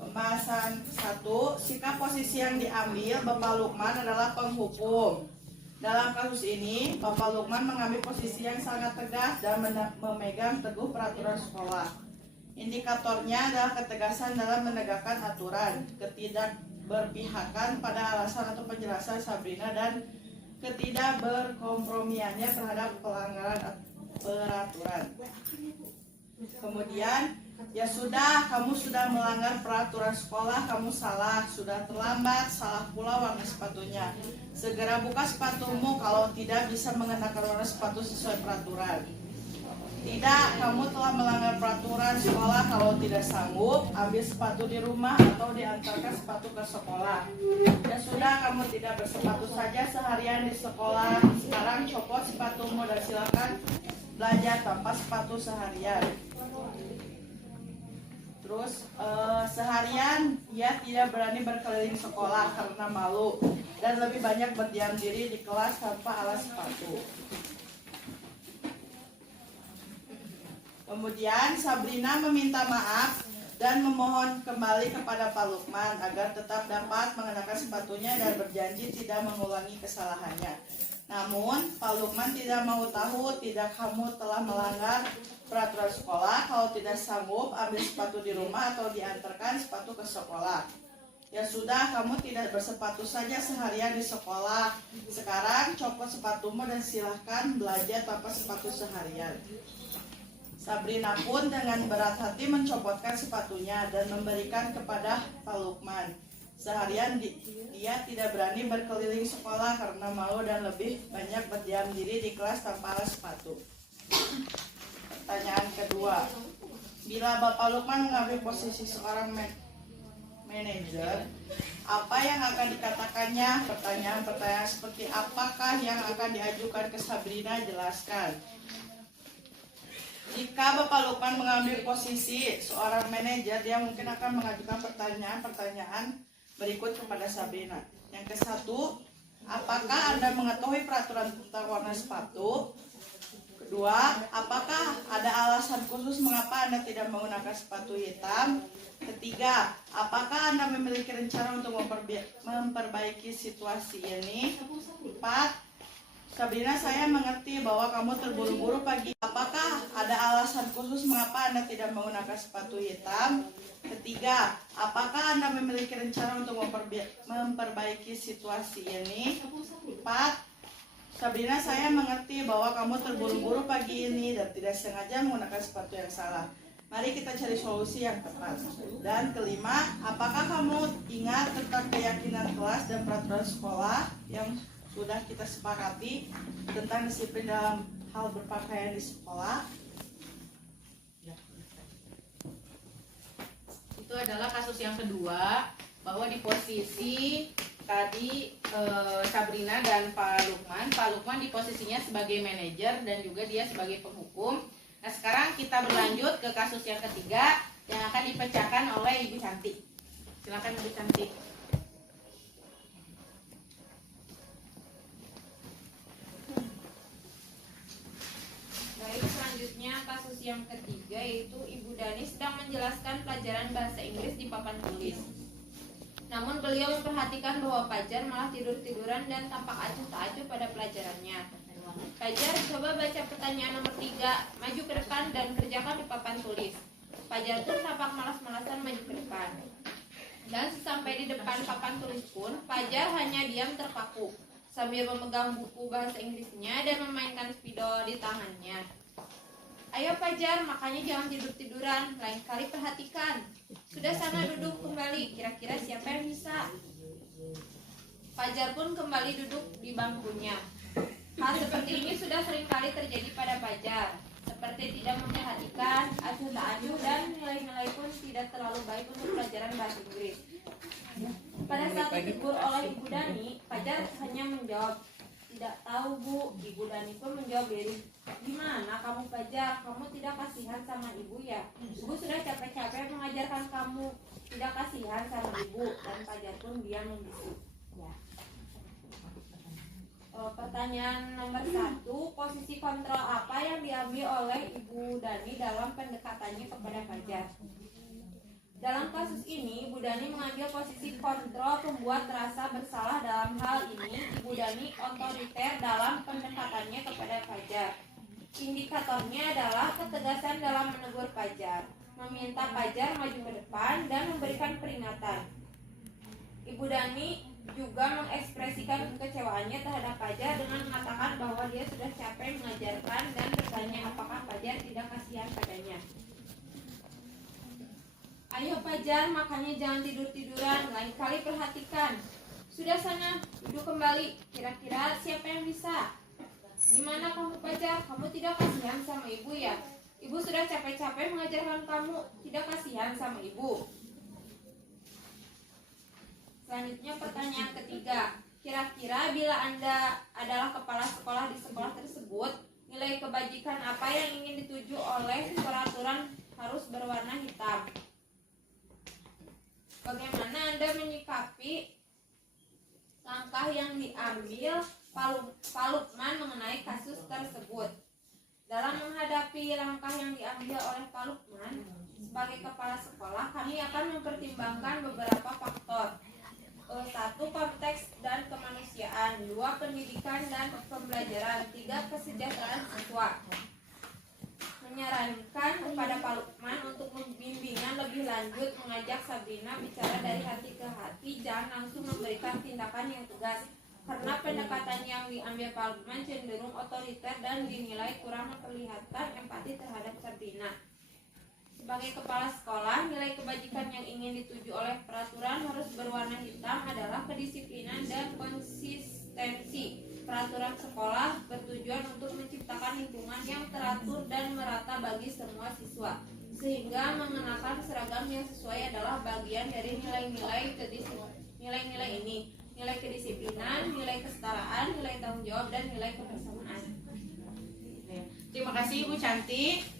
Pembahasan 1, sikap posisi yang diambil Bapak Lukman adalah penghukum. Dalam kasus ini, Bapak Lukman mengambil posisi yang sangat tegas dan memegang teguh peraturan sekolah. Indikatornya adalah ketegasan dalam menegakkan aturan, ketidakberpihakan pada alasan atau penjelasan Sabrina, dan ketidakberkompromiannya terhadap pelanggaran peraturan. Kemudian, ya sudah, kamu sudah melanggar peraturan sekolah, kamu salah, sudah terlambat, salah pula warna sepatunya. Segera buka sepatumu kalau tidak bisa mengenakan warna sepatu sesuai peraturan. Tidak, kamu telah melanggar peraturan sekolah, kalau tidak sanggup, ambil sepatu di rumah atau diantarkan sepatu ke sekolah. Ya sudah, kamu tidak bersepatu saja seharian di sekolah. Sekarang copot sepatumu dan silakan belajar tanpa sepatu seharian. Terus seharian ia tidak berani berkeliling sekolah karena malu dan lebih banyak berdiam diri di kelas tanpa alas sepatu. Kemudian Sabrina meminta maaf dan memohon kembali kepada Pak Lukman agar tetap dapat mengenakan sepatunya dan berjanji tidak mengulangi kesalahannya. Namun Pak Lukman tidak mau tahu, tidak, kamu telah melanggar peraturan sekolah, kalau tidak sanggup ambil sepatu di rumah atau diantarkan sepatu ke sekolah. Ya sudah, kamu tidak bersepatu saja seharian di sekolah. Sekarang copot sepatumu dan silahkan belajar tanpa sepatu seharian. Sabrina pun dengan berat hati mencopotkan sepatunya dan memberikan kepada Pak Lukman. Seharian dia tidak berani berkeliling sekolah karena malu dan lebih banyak berdiam diri di kelas tanpa alas sepatu. Pertanyaan kedua, bila Bapak Lukman mengambil posisi seorang manajer, apa yang akan dikatakannya? Pertanyaan-pertanyaan seperti apakah yang akan diajukan ke Sabrina? Jelaskan. Jika Bapak Lukman mengambil posisi seorang manajer, dia mungkin akan mengajukan pertanyaan-pertanyaan berikut kepada Sabrina. Yang ke-1, apakah Anda mengetahui peraturan tentang warna sepatu? Kedua, apakah ada alasan khusus mengapa Anda tidak menggunakan sepatu hitam? Ketiga, apakah Anda memiliki rencana untuk memperbaiki situasi ini? 4, Sabrina, saya mengerti bahwa kamu terburu-buru pagi. Apakah ada alasan khusus mengapa Anda tidak menggunakan sepatu hitam? Ketiga, apakah Anda memiliki rencana untuk memperbaiki situasi ini? 4, Sabrina, saya mengerti bahwa kamu terburu-buru pagi ini dan tidak sengaja menggunakan sepatu yang salah. Mari kita cari solusi yang tepat. Dan kelima, apakah kamu ingat tentang keyakinan kelas dan peraturan sekolah yang sudah kita sepakati tentang disiplin dalam hal berpakaian di sekolah? Itu adalah kasus yang kedua, bahwa di posisi tadi Sabrina dan Pak Lukman di posisinya sebagai manajer dan juga dia sebagai penghukum. Nah, sekarang kita berlanjut ke kasus yang ketiga yang akan dipecahkan oleh Ibu Cantik. Silakan Ibu Cantik. Baik, selanjutnya kasus yang ketiga yaitu Ibu Dani sedang menjelaskan pelajaran bahasa Inggris di papan tulis. Namun beliau memperhatikan bahwa Fajar malah tidur-tiduran dan tampak acuh tak acuh pada pelajarannya. Fajar, coba baca pertanyaan nomor 3, maju ke depan dan kerjakan di papan tulis. Fajar pun tampak malas-malasan maju ke depan. Dan sesampai di depan papan tulis pun, Fajar hanya diam terpaku. sambil memegang buku bahasa Inggrisnya dan memainkan spidol di tangannya. Ayo Fajar, makanya jangan tidur-tiduran, lain kali perhatikan. Sudah sana duduk kembali, kira-kira siapa yang bisa? Fajar pun kembali duduk di bangkunya. Hal seperti ini sudah sering kali terjadi pada Fajar. Seperti tidak memperhatikan, acuh tak acuh, dan nilai-nilai pun tidak terlalu baik untuk pelajaran bahasa Inggris. Pada saat ditegur oleh Ibu Dani, Fajar hanya menjawab, "Tidak tahu Bu." Ibu Dani pun menjawab diri, "Gimana kamu Fajar? Kamu tidak kasihan sama ibu ya? Ibu sudah capek-capek mengajarkan kamu. Tidak kasihan sama ibu." Dan Fajar pun diam membisu. Ya. Pertanyaan nomor 1, posisi kontrol apa yang diambil oleh Ibu Dani dalam pendekatannya kepada Fajar? Dalam kasus ini, Ibu Dani mengambil posisi kontrol pembuat rasa bersalah. Dalam hal ini, Ibu Dani otoriter dalam pendekatannya kepada Fajar. Indikatornya adalah ketegasan dalam menegur Fajar, meminta Fajar maju ke depan, dan memberikan peringatan. Ibu Dani juga mengekspresikan kekecewaannya terhadap Fajar dengan mengatakan bahwa dia sudah capek mengajarkan dan bertanya apakah Fajar tidak kasihan padanya. Ayo Fajar, makanya jangan tidur-tiduran, lain kali perhatikan. Sudah sana, duduk kembali, kira-kira siapa yang bisa? Gimana kamu Fajar, kamu tidak kasihan sama ibu ya? Ibu sudah capek-capek mengajarkan kamu, tidak kasihan sama ibu. Selanjutnya pertanyaan ketiga, kira-kira bila Anda adalah kepala sekolah di sekolah tersebut, nilai kebajikan apa yang ingin dituju oleh peraturan harus berwarna hitam? Bagaimana Anda menyikapi langkah yang diambil Pak Lukman mengenai kasus tersebut? Dalam menghadapi langkah yang diambil oleh Pak Lukman sebagai kepala sekolah, kami akan mempertimbangkan beberapa faktor. 1. Konteks dan kemanusiaan. 2. Pendidikan dan pembelajaran. 3. Kesejahteraan siswa. Menyarankan kepada Pak Lukman untuk bimbingan lebih lanjut, mengajak Sabrina bicara dari hati ke hati, jangan langsung memberikan tindakan yang tegas, karena pendekatan yang diambil Pak Lukman cenderung otoriter dan dinilai kurang memperlihatkan empati terhadap Sabrina. Sebagai kepala sekolah, nilai kebajikan yang ingin dituju oleh peraturan harus berwarna hitam adalah kedisiplinan dan konsistensi. Peraturan sekolah bertujuan untuk menciptakan lingkungan yang teratur dan merata bagi semua siswa, sehingga mengenakan seragam yang sesuai adalah bagian dari nilai-nilai ini: nilai kedisiplinan, nilai kesetaraan, nilai tanggung jawab, dan nilai kebersamaan. Terima kasih Ibu Cantik.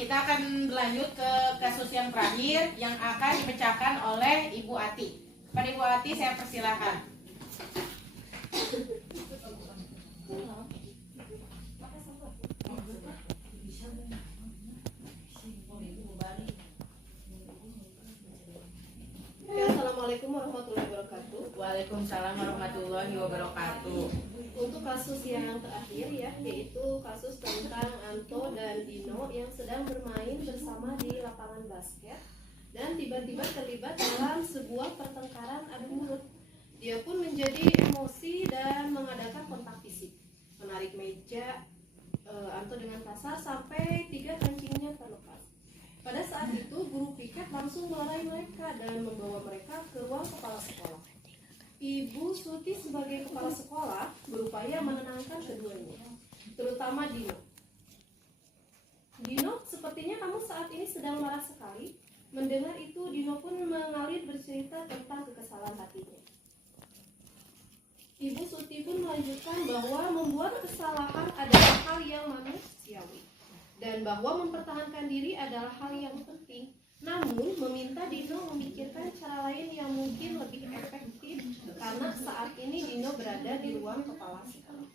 Kita akan berlanjut ke kasus yang terakhir yang akan dipecahkan oleh Ibu Ati. Kepada Ibu Ati saya persilakan. Assalamualaikum warahmatullahi wabarakatuh. Waalaikumsalam warahmatullahi wabarakatuh. Untuk kasus yang terakhir ya, yaitu kasus tentang Anto dan Dino yang sedang bermain bersama di lapangan basket dan tiba-tiba terlibat dalam sebuah pertengkaran adu mulut. Dia pun menjadi emosi dan mengadakan kontak fisik, menarik meja Anto dengan kasar sampai 3 kancingnya terlepas. Pada saat itu guru piket langsung marahi mereka dan membawa mereka ke ruang kepala sekolah. Ibu Suti sebagai kepala sekolah berupaya menenangkan keduanya, terutama Dino. Dino, sepertinya kamu saat ini sedang marah sekali. Mendengar itu, Dino pun mengalir bercerita tentang kekesalan hatinya. Ibu Suti pun melanjutkan bahwa membuat kesalahan adalah hal yang manusiawi dan bahwa mempertahankan diri adalah hal yang penting. Namun, meminta Dino memikirkan cara lain yang mungkin lebih efektif karena saat ini Dino berada di ruang kepala sekolah.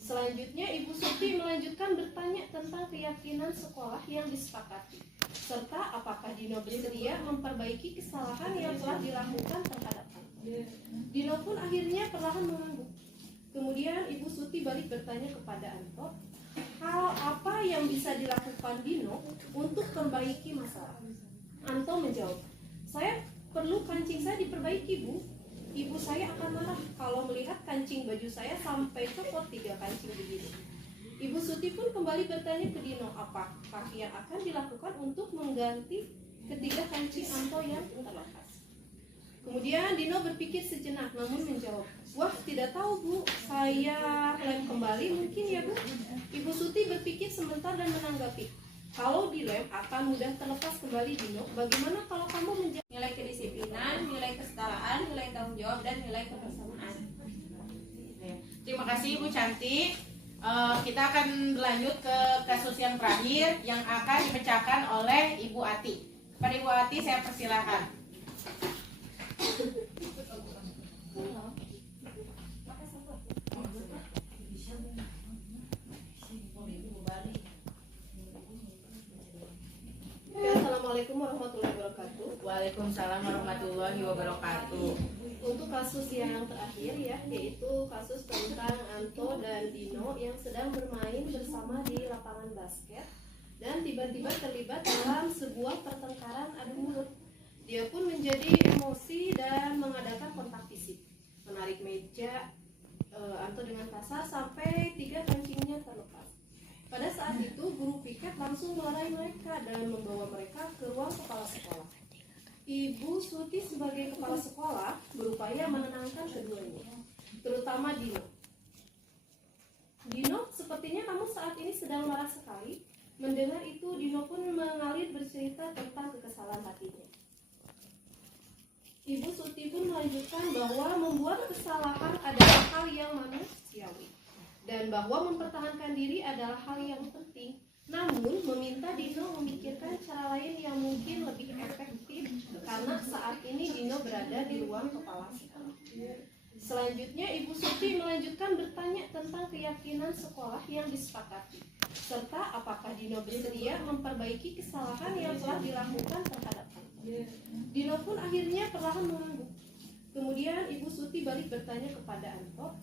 Selanjutnya, Ibu Suti melanjutkan bertanya tentang keyakinan sekolah yang disepakati, serta apakah Dino bersedia memperbaiki kesalahan yang telah dilakukan terhadapnya. Dino pun akhirnya perlahan mengangguk. Kemudian Ibu Suti balik bertanya kepada Anto, hal apa yang bisa dilakukan Dino untuk memperbaiki masalah? Anto menjawab, saya perlu kancing saya diperbaiki Bu. Ibu saya akan marah kalau melihat kancing baju saya sampai copot 3 kancing begini. Ibu Suti pun kembali bertanya ke Dino, apakah yang akan dilakukan untuk mengganti ketiga kancing Anto yang terlepas. Kemudian Dino berpikir sejenak namun menjawab, wah tidak tahu Bu, saya lem kembali mungkin ya Bu. Ibu Suti berpikir sebentar dan menanggapi, kalau dilem akan mudah terlepas kembali Dino, bagaimana kalau kamu menjaga Nilai kedisiplinan, nilai kesetaraan, nilai tanggung jawab, dan nilai kebersamaan. Terima kasih Ibu Cantik. Kita akan berlanjut ke kasus yang terakhir yang akan dipecahkan oleh Ibu Ati. Kepada Ibu Ati saya persilahkan. Assalamualaikum warahmatullahi wabarakatuh. Waalaikumsalam warahmatullahi wabarakatuh. Untuk kasus yang terakhir ya, yaitu kasus tentang Anto dan Dino yang sedang bermain bersama di lapangan basket dan tiba-tiba terlibat dalam sebuah pertengkaran adu mulut. Dia pun menjadi emosi dan mengadakan kontak fisik, menarik meja Anto dengan kasar sampai 3 kancingnya terlepas. Pada saat itu guru piket langsung melerai mereka dan membawa mereka ke ruang kepala sekolah. Ibu Suti sebagai kepala sekolah berupaya menenangkan keduanya, terutama Dino. Dino, sepertinya kamu saat ini sedang marah sekali. Mendengar itu, Dino pun mengalir bercerita tentang kekesalan hatinya. Ibu Suti pun melanjutkan bahwa membuat kesalahan adalah hal yang manusiawi dan bahwa mempertahankan diri adalah hal yang penting. Namun, meminta Dino memikirkan cara lain yang mungkin lebih efektif karena saat ini Dino berada di ruang kepala sekolah. Selanjutnya, Ibu Suti melanjutkan bertanya tentang keyakinan sekolah yang disepakati, serta apakah Dino bersedia memperbaiki kesalahan yang telah dilakukan terhadap Anto. Dino pun akhirnya perlahan mengangguk. Kemudian Ibu Suti balik bertanya kepada Anto,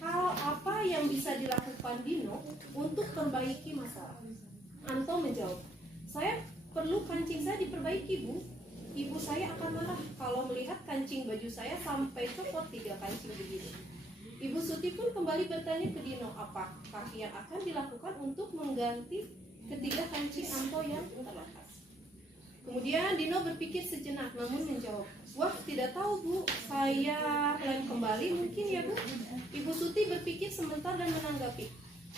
hal apa yang bisa dilakukan Dino untuk perbaiki masalah? Anto menjawab, saya perlu kancing saya diperbaiki Bu. Ibu saya akan marah kalau melihat kancing baju saya sampai copot 3 kancing begini. Ibu Suti pun kembali bertanya ke Dino, apakah yang akan dilakukan untuk mengganti ketiga kancing Anto yang terlepas. Kemudian Dino berpikir sejenak namun menjawab, wah tidak tahu Bu, saya lem kembali mungkin ya Bu. Ibu Suti berpikir sebentar dan menanggapi,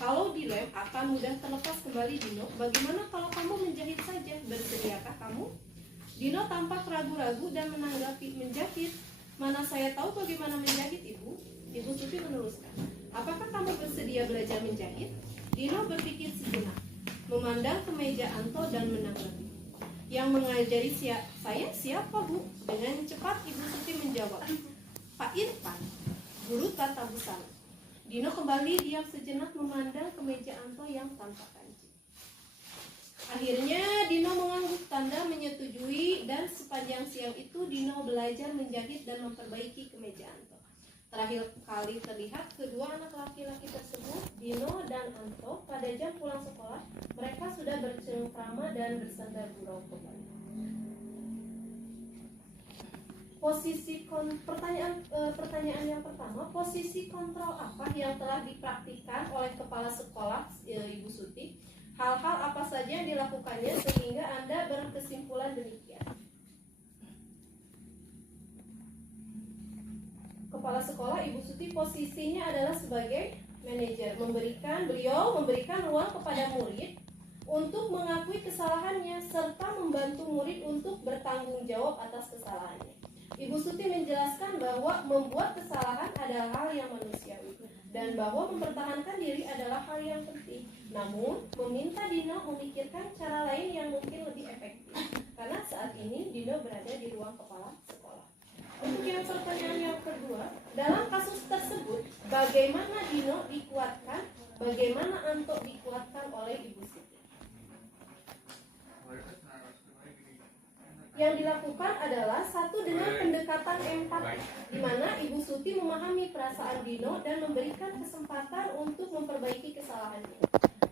kalau dilem akan mudah terlepas kembali Dino, bagaimana kalau kamu menjahit saja, bersediakah kamu? Dino tampak ragu-ragu dan menanggapi, menjahit, mana saya tahu bagaimana menjahit Ibu. Ibu Suti meneruskan, apakah kamu bersedia belajar menjahit? Dino berpikir sejenak, memandang ke meja Anto dan menanggapi, yang mengajari saya siapa Bu? Dengan cepat Ibu Suti menjawab, Pak Irfan, guru tata busana. Dino kembali diam sejenak memandang ke meja Anto yang tanpa kancing. Akhirnya Dino mengangguk tanda menyetujui dan sepanjang siang itu Dino belajar menjahit dan memperbaiki kemeja Anto. Terakhir kali terlihat kedua anak laki-laki tersebut, Dino dan Anto, pada jam pulang sekolah, mereka sudah bercengkrama dan bersandar gurau kembali. Pertanyaan yang pertama, posisi kontrol apa yang telah dipraktikkan oleh kepala sekolah Ibu Suti? Hal-hal apa saja yang dilakukannya sehingga Anda berkesimpulan demikian? Kepala sekolah Ibu Suti posisinya adalah sebagai manajer, beliau memberikan ruang kepada murid untuk mengakui kesalahannya serta membantu murid untuk bertanggung jawab atas kesalahannya. Ibu Suti menjelaskan bahwa membuat kesalahan adalah hal yang manusiawi dan bahwa mempertahankan diri adalah hal yang penting. Namun, meminta Dino memikirkan cara lain yang mungkin lebih efektif karena saat ini Dino berada di ruang kepala sekolah. Untuk yang pertanyaan yang kedua, dalam kasus tersebut, bagaimana Dino dikuatkan, bagaimana Anto dikuatkan oleh Ibu Suti? Yang dilakukan adalah satu dengan pendekatan empati, di mana Ibu Suti memahami perasaan Dino dan memberikan kesempatan untuk memperbaiki kesalahannya.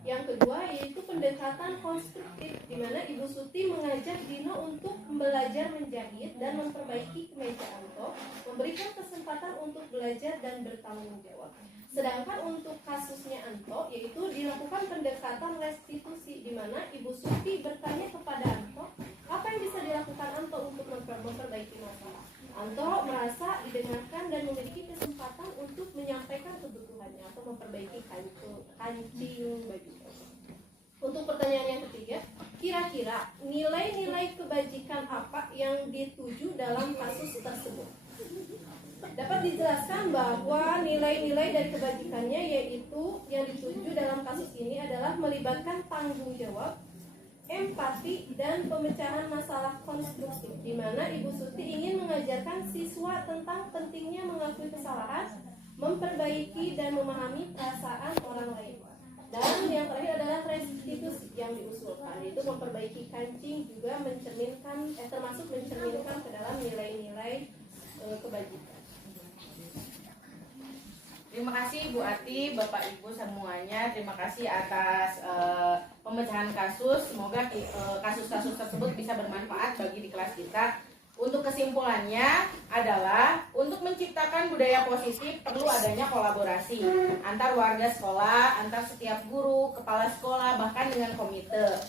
Yang kedua yaitu pendekatan pendekatan konstruktif di mana Ibu Suti mengajak Dino untuk belajar menjahit dan memperbaiki kemeja Anto, memberikan kesempatan untuk belajar dan bertanggung jawab. Sedangkan untuk kasusnya Anto, yaitu dilakukan pendekatan restitusi di mana Ibu Suti bertanya kepada Anto, apa yang bisa dilakukan Anto untuk memperbaiki masalah. Anto merasa didengarkan dan memiliki kesempatan untuk menyampaikan kebutuhannya atau memperbaiki kancing baju. Untuk pertanyaan yang ketiga, kira-kira nilai-nilai kebajikan apa yang dituju dalam kasus tersebut? Dapat dijelaskan bahwa nilai-nilai dari kebajikannya yaitu yang dituju dalam kasus ini adalah melibatkan tanggung jawab, empati, dan pemecahan masalah konstruktif, di mana Ibu Suti ingin mengajarkan siswa tentang pentingnya mengakui kesalahan, memperbaiki dan memahami perasaan orang lain. Dan yang terakhir adalah restitusi yang diusulkan, yaitu memperbaiki kancing juga termasuk mencerminkan ke dalam nilai-nilai kebajikan. Terima kasih Bu Ati, Bapak Ibu semuanya. Terima kasih atas pemecahan kasus. Semoga kasus-kasus tersebut bisa bermanfaat bagi di kelas kita. Untuk kesimpulannya adalah untuk menciptakan budaya positif perlu adanya kolaborasi antar warga sekolah, antar setiap guru, kepala sekolah, bahkan dengan komite.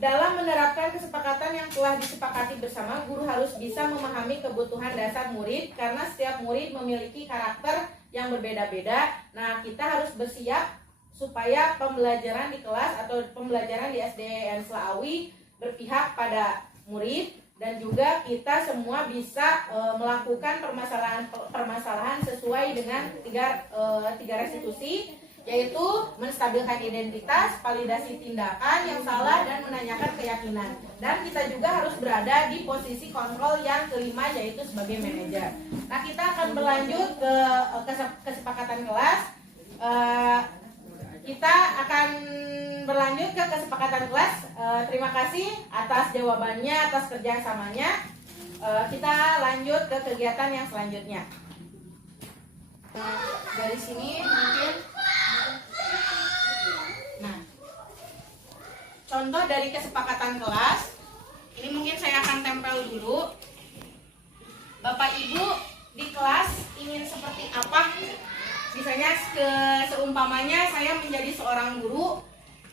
Dalam menerapkan kesepakatan yang telah disepakati bersama, guru harus bisa memahami kebutuhan dasar murid karena setiap murid memiliki karakter yang berbeda-beda. Nah, kita harus bersiap supaya pembelajaran di kelas atau pembelajaran di SDN Selaawi berpihak pada murid dan juga kita semua bisa melakukan permasalahan sesuai dengan tiga restitusi, yaitu menstabilkan identitas, validasi tindakan yang salah, dan menanyakan keyakinan. Dan kita juga harus berada di posisi kontrol yang kelima, yaitu sebagai manajer. Nah, kita akan berlanjut ke kesepakatan kelas. Kita akan berlanjut ke kesepakatan kelas. Terima kasih atas jawabannya, atas kerjasamanya. Kita lanjut ke kegiatan yang selanjutnya. Dari sini mungkin, nah, contoh dari kesepakatan kelas ini mungkin saya akan tempel dulu. Bapak Ibu di kelas ingin seperti apa? Misalnya seumpamanya saya menjadi seorang guru.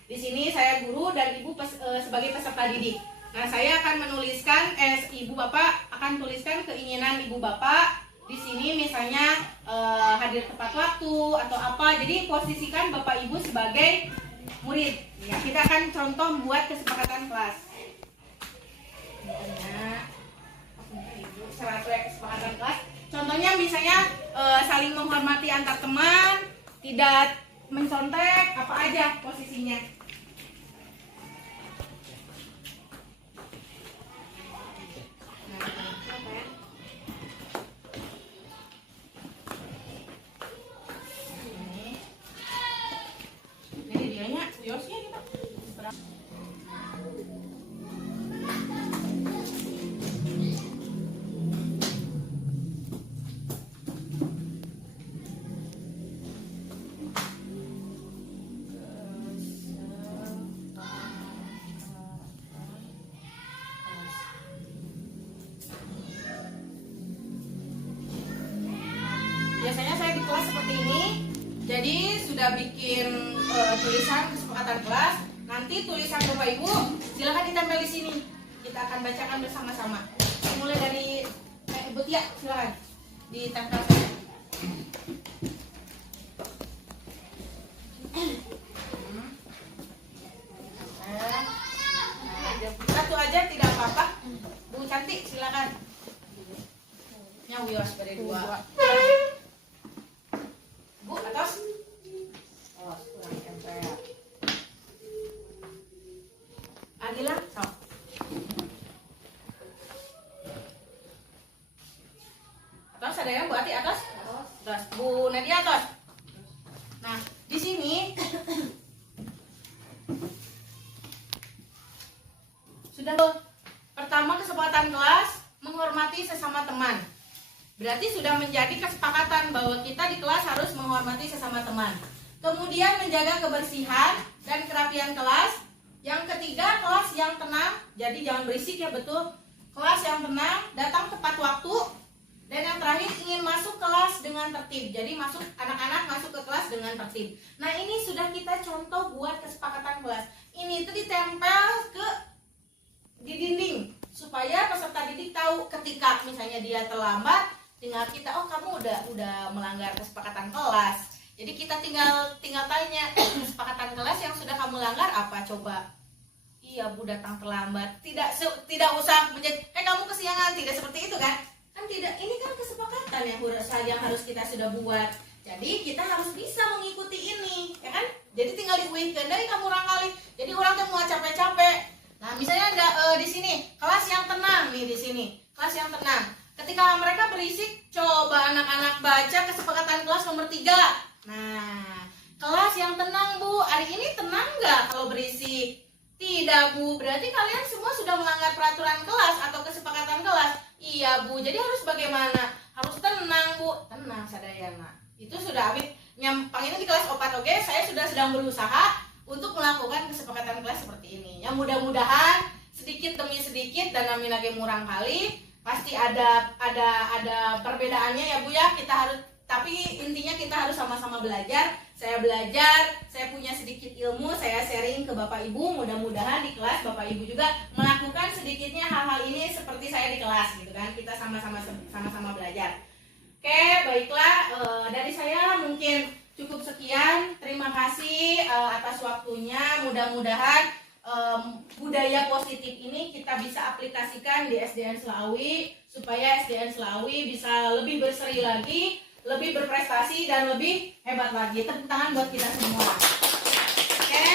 Di sini saya guru dan Ibu sebagai peserta didik. Nah, saya akan menuliskan Ibu Bapak akan tuliskan keinginan Ibu Bapak. Di sini misalnya hadir tepat waktu atau apa. Jadi posisikan Bapak Ibu sebagai murid. Ya, kita akan contoh buat kesepakatan kelas. Misalnya kesepakatan kelas. Contohnya misalnya saling menghormati antar teman, tidak mencontek, apa aja posisinya. Ini dianya, Yosnya kita. Biasanya saya di kelas seperti ini, jadi sudah bikin tulisan kesepakatan kelas. Nanti tulisan Bapak Ibu silakan ditempel di sini. Kita akan bacakan bersama-sama. Mulai dari Ibu Tia, silakan ditempel. Satu aja tidak apa-apa. Bu Cantik, silakan. Nyawios pada dua. Bu, atas. Oh, kurang tempel. Adila, sok. Atas ada yang Bu Ati atas? Atas. Bu Nadia atas. Nah, di sini sudah pertama kesepakatan kelas menghormati sesama teman. Berarti sudah menjadi kesepakatan bahwa kita di kelas harus menghormati sesama teman. Kemudian menjaga kebersihan dan kerapian kelas. yang tenang, jadi jangan berisik ya, betul. Kelas yang tenang, datang tepat waktu. Dan yang terakhir, ingin masuk kelas dengan tertib. Jadi anak-anak masuk ke kelas dengan tertib. Nah, ini sudah kita contoh buat kesepakatan kelas. Ini itu ditempel di dinding supaya peserta didik tahu ketika misalnya dia terlambat, tinggal kita, oh kamu udah melanggar kesepakatan kelas. Jadi kita tinggal tanya, kesepakatan kelas yang sudah kamu langgar apa coba? Iya Bu, datang terlambat. Tidak usah menjadi kamu kesiangan, tidak seperti itu kan? Kan tidak, ini kan kesepakatan yang harus kita sudah buat. Jadi kita harus bisa mengikuti ini, ya kan? Jadi tinggal diuikan dari kamu orang kali. Jadi orang tuh mau capek-capek. Nah, misalnya di sini kelas yang tenang nih, di sini kelas yang tenang. Ketika mereka berisik, coba anak-anak baca kesepakatan kelas nomor 3. Nah, kelas yang tenang Bu, hari ini tenang nggak kalau berisik? Tidak Bu, berarti kalian semua sudah melanggar peraturan kelas atau kesepakatan kelas. Iya Bu, jadi harus bagaimana? Harus tenang Bu, tenang sadayana. Itu sudah Abid nyampang ini di kelas opat, oke? Saya sudah sedang berusaha untuk melakukan kesepakatan kelas seperti ini. Yang mudah-mudahan sedikit demi sedikit dan nami lagi murang kali pasti ada perbedaannya ya Bu ya. Kita harus, tapi intinya kita harus sama-sama belajar. Saya belajar, saya punya sedikit ilmu, saya sharing ke Bapak Ibu. Mudah-mudahan di kelas Bapak Ibu juga melakukan sedikitnya hal-hal ini seperti saya di kelas gitu kan. Kita sama-sama belajar. Oke, baiklah, dari saya mungkin cukup sekian. Terima kasih atas waktunya. Mudah-mudahan budaya positif ini kita bisa aplikasikan di SDN Selawi supaya SDN Selawi bisa lebih berseri lagi, lebih berprestasi dan lebih hebat lagi. Tepuk tangan buat kita semua. Oke,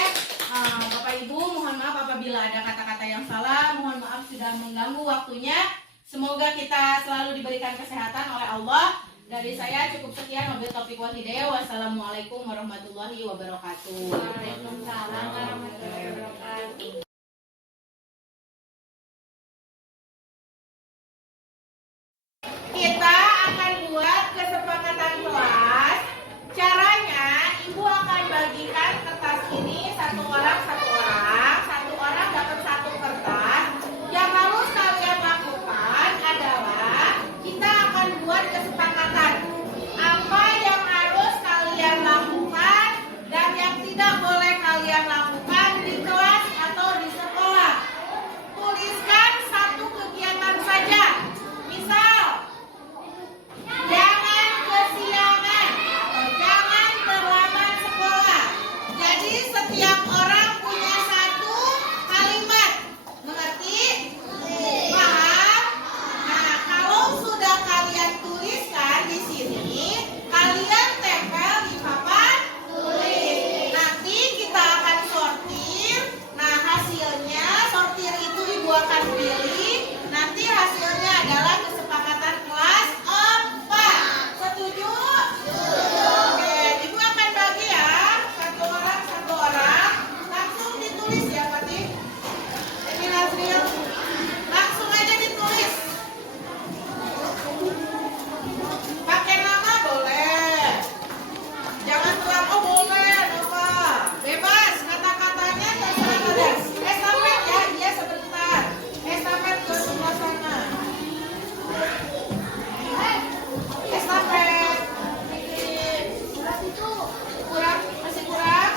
Bapak Ibu, mohon maaf apabila ada kata-kata yang salah. Mohon maaf sudah mengganggu waktunya. Semoga kita selalu diberikan kesehatan oleh Allah. Dari saya cukup sekian. Wabillahi taufiq wal hidayah. Wassalamualaikum warahmatullahi wabarakatuh. Waalaikumsalam warahmatullahi wabarakatuh. Kita akan buat kesepakatan kelas. Caranya, Ibu akan bagikan kertas ini satu orang dapat satu kertas. Yang harus kalian lakukan adalah kita akan buat kesepakatan apa yang harus kalian lakukan dan yang tidak boleh kalian lakukan di kelas atau di sekolah. Tuliskan satu kegiatan saja. Misal, jangan kesiangan atau jangan terlambat sekolah. Jadi setiap orang punya satu kalimat. Mengerti? Paham? Nah, kalau sudah kalian tuliskan di sini, kalian tempel di papan tulis. Nanti kita akan sortir. Nah, hasilnya sortir itu Ibu akan pilih. Nanti hasilnya adalah kesepakatan kelas 4. Setuju? Oke, Ibu akan bagi ya. Satu orang. Langsung ditulis ya, Fatih. Ini Nazril. Langsung aja ditulis. Pakai nama boleh. Jangan terang, oh boleh, nama. Bebas, kata-katanya terserah kalian. Estafet ya, dia sebentar. Estafet ke sebelah sana. Estafet. Kurang, masih kurang?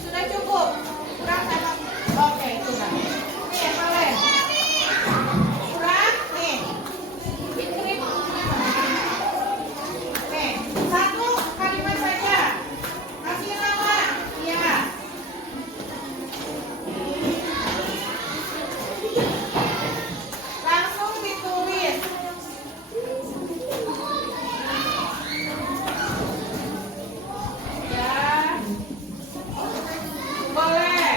Sudah cukup? Kurang sama? Oke, kurang. Nih, boleh. Kurang? Nih. Nih, satu kalimat saja. Kasih nama. Iya. Langsung ditulis. Ya. Boleh.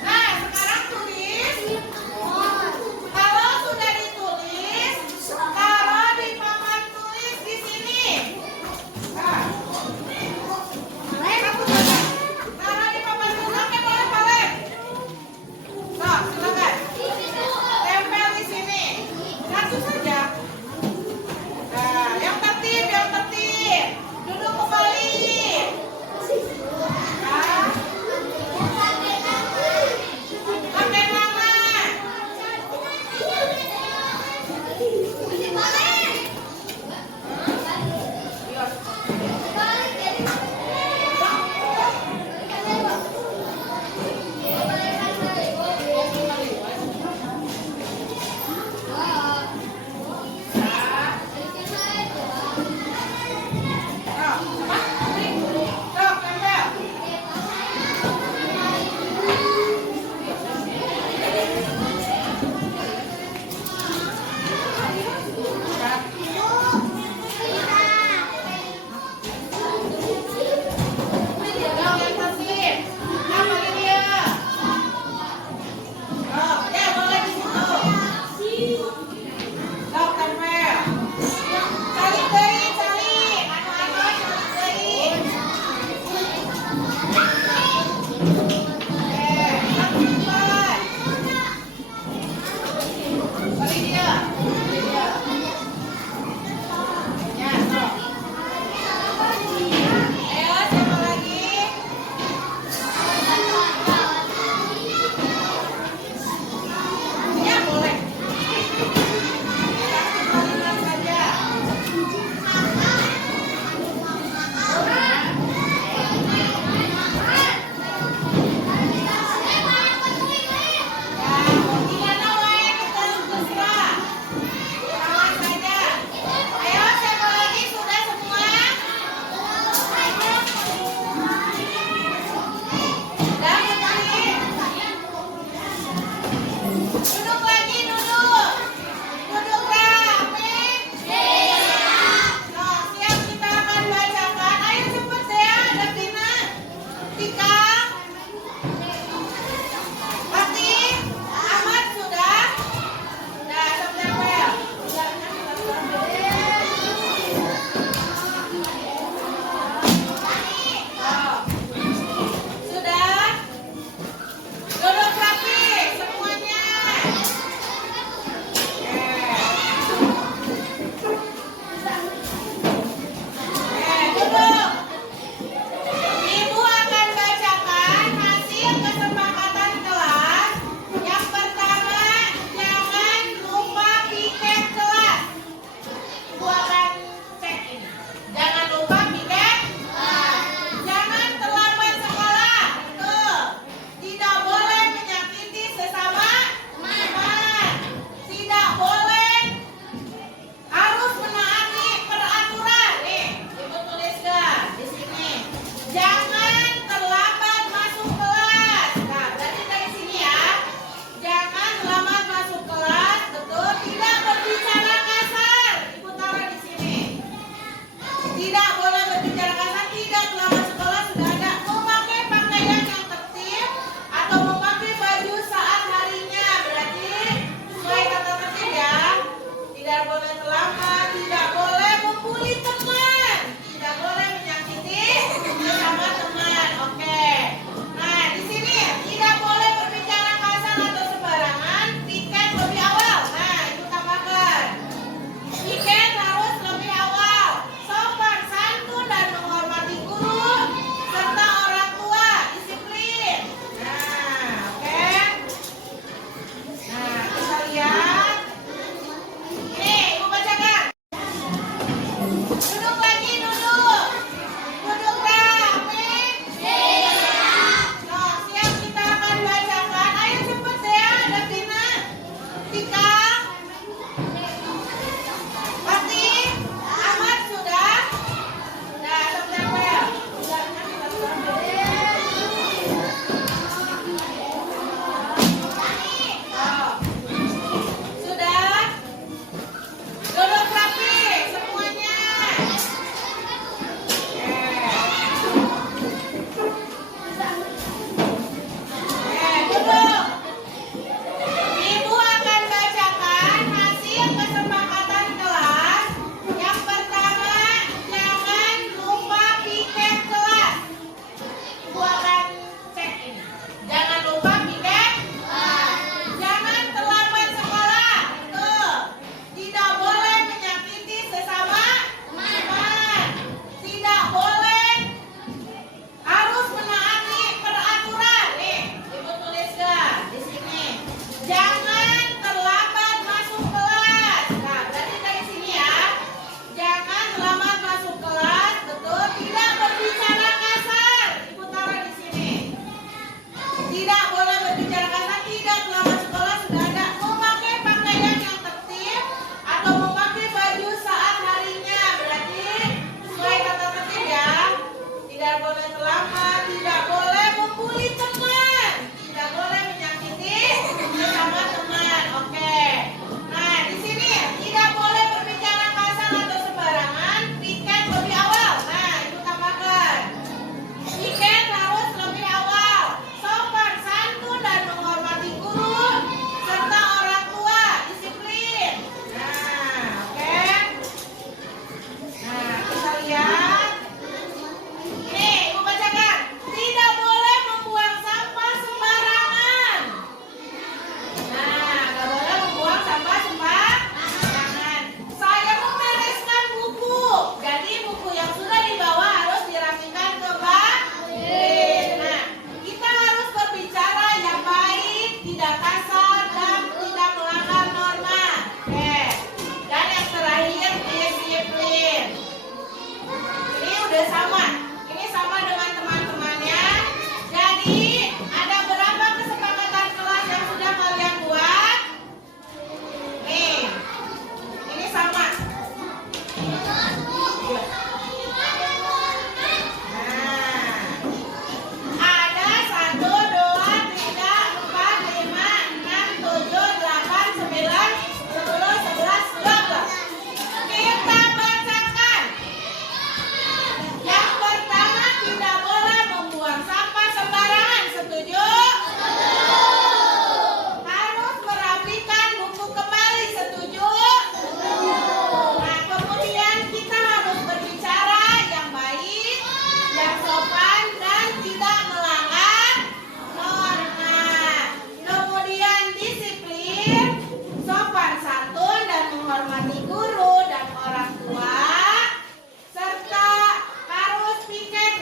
Nah, sekarang tulis. Kalau sudah ditulis, taruh di papan tulis di sini. Nah.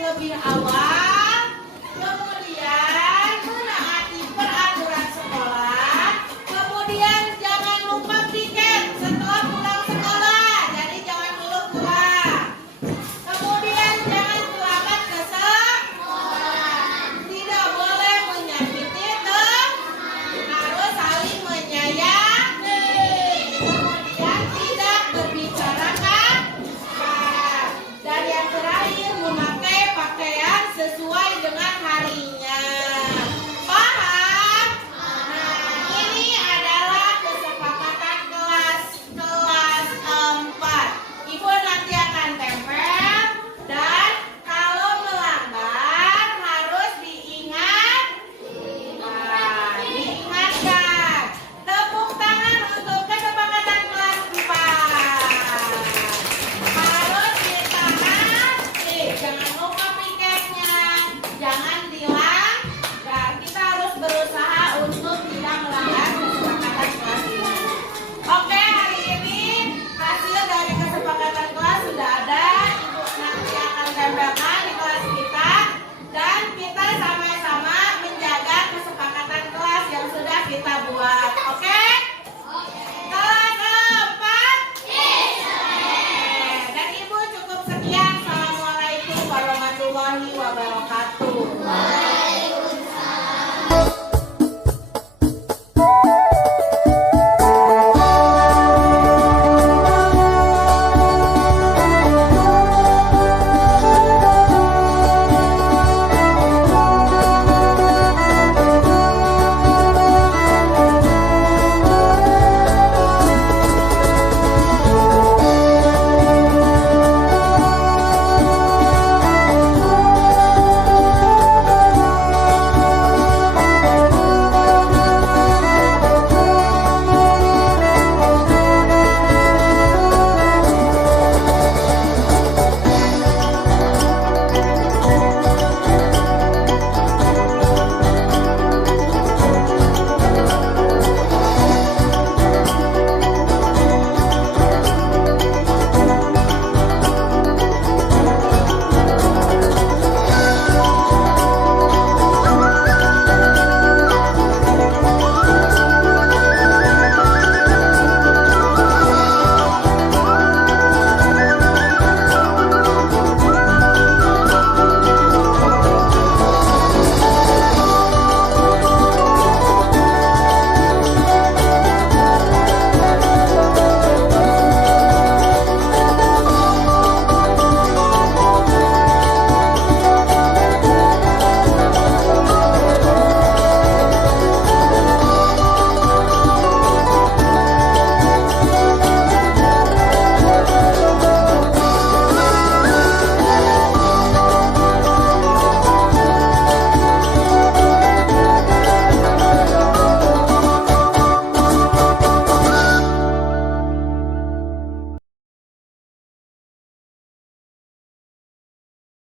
lebih awal,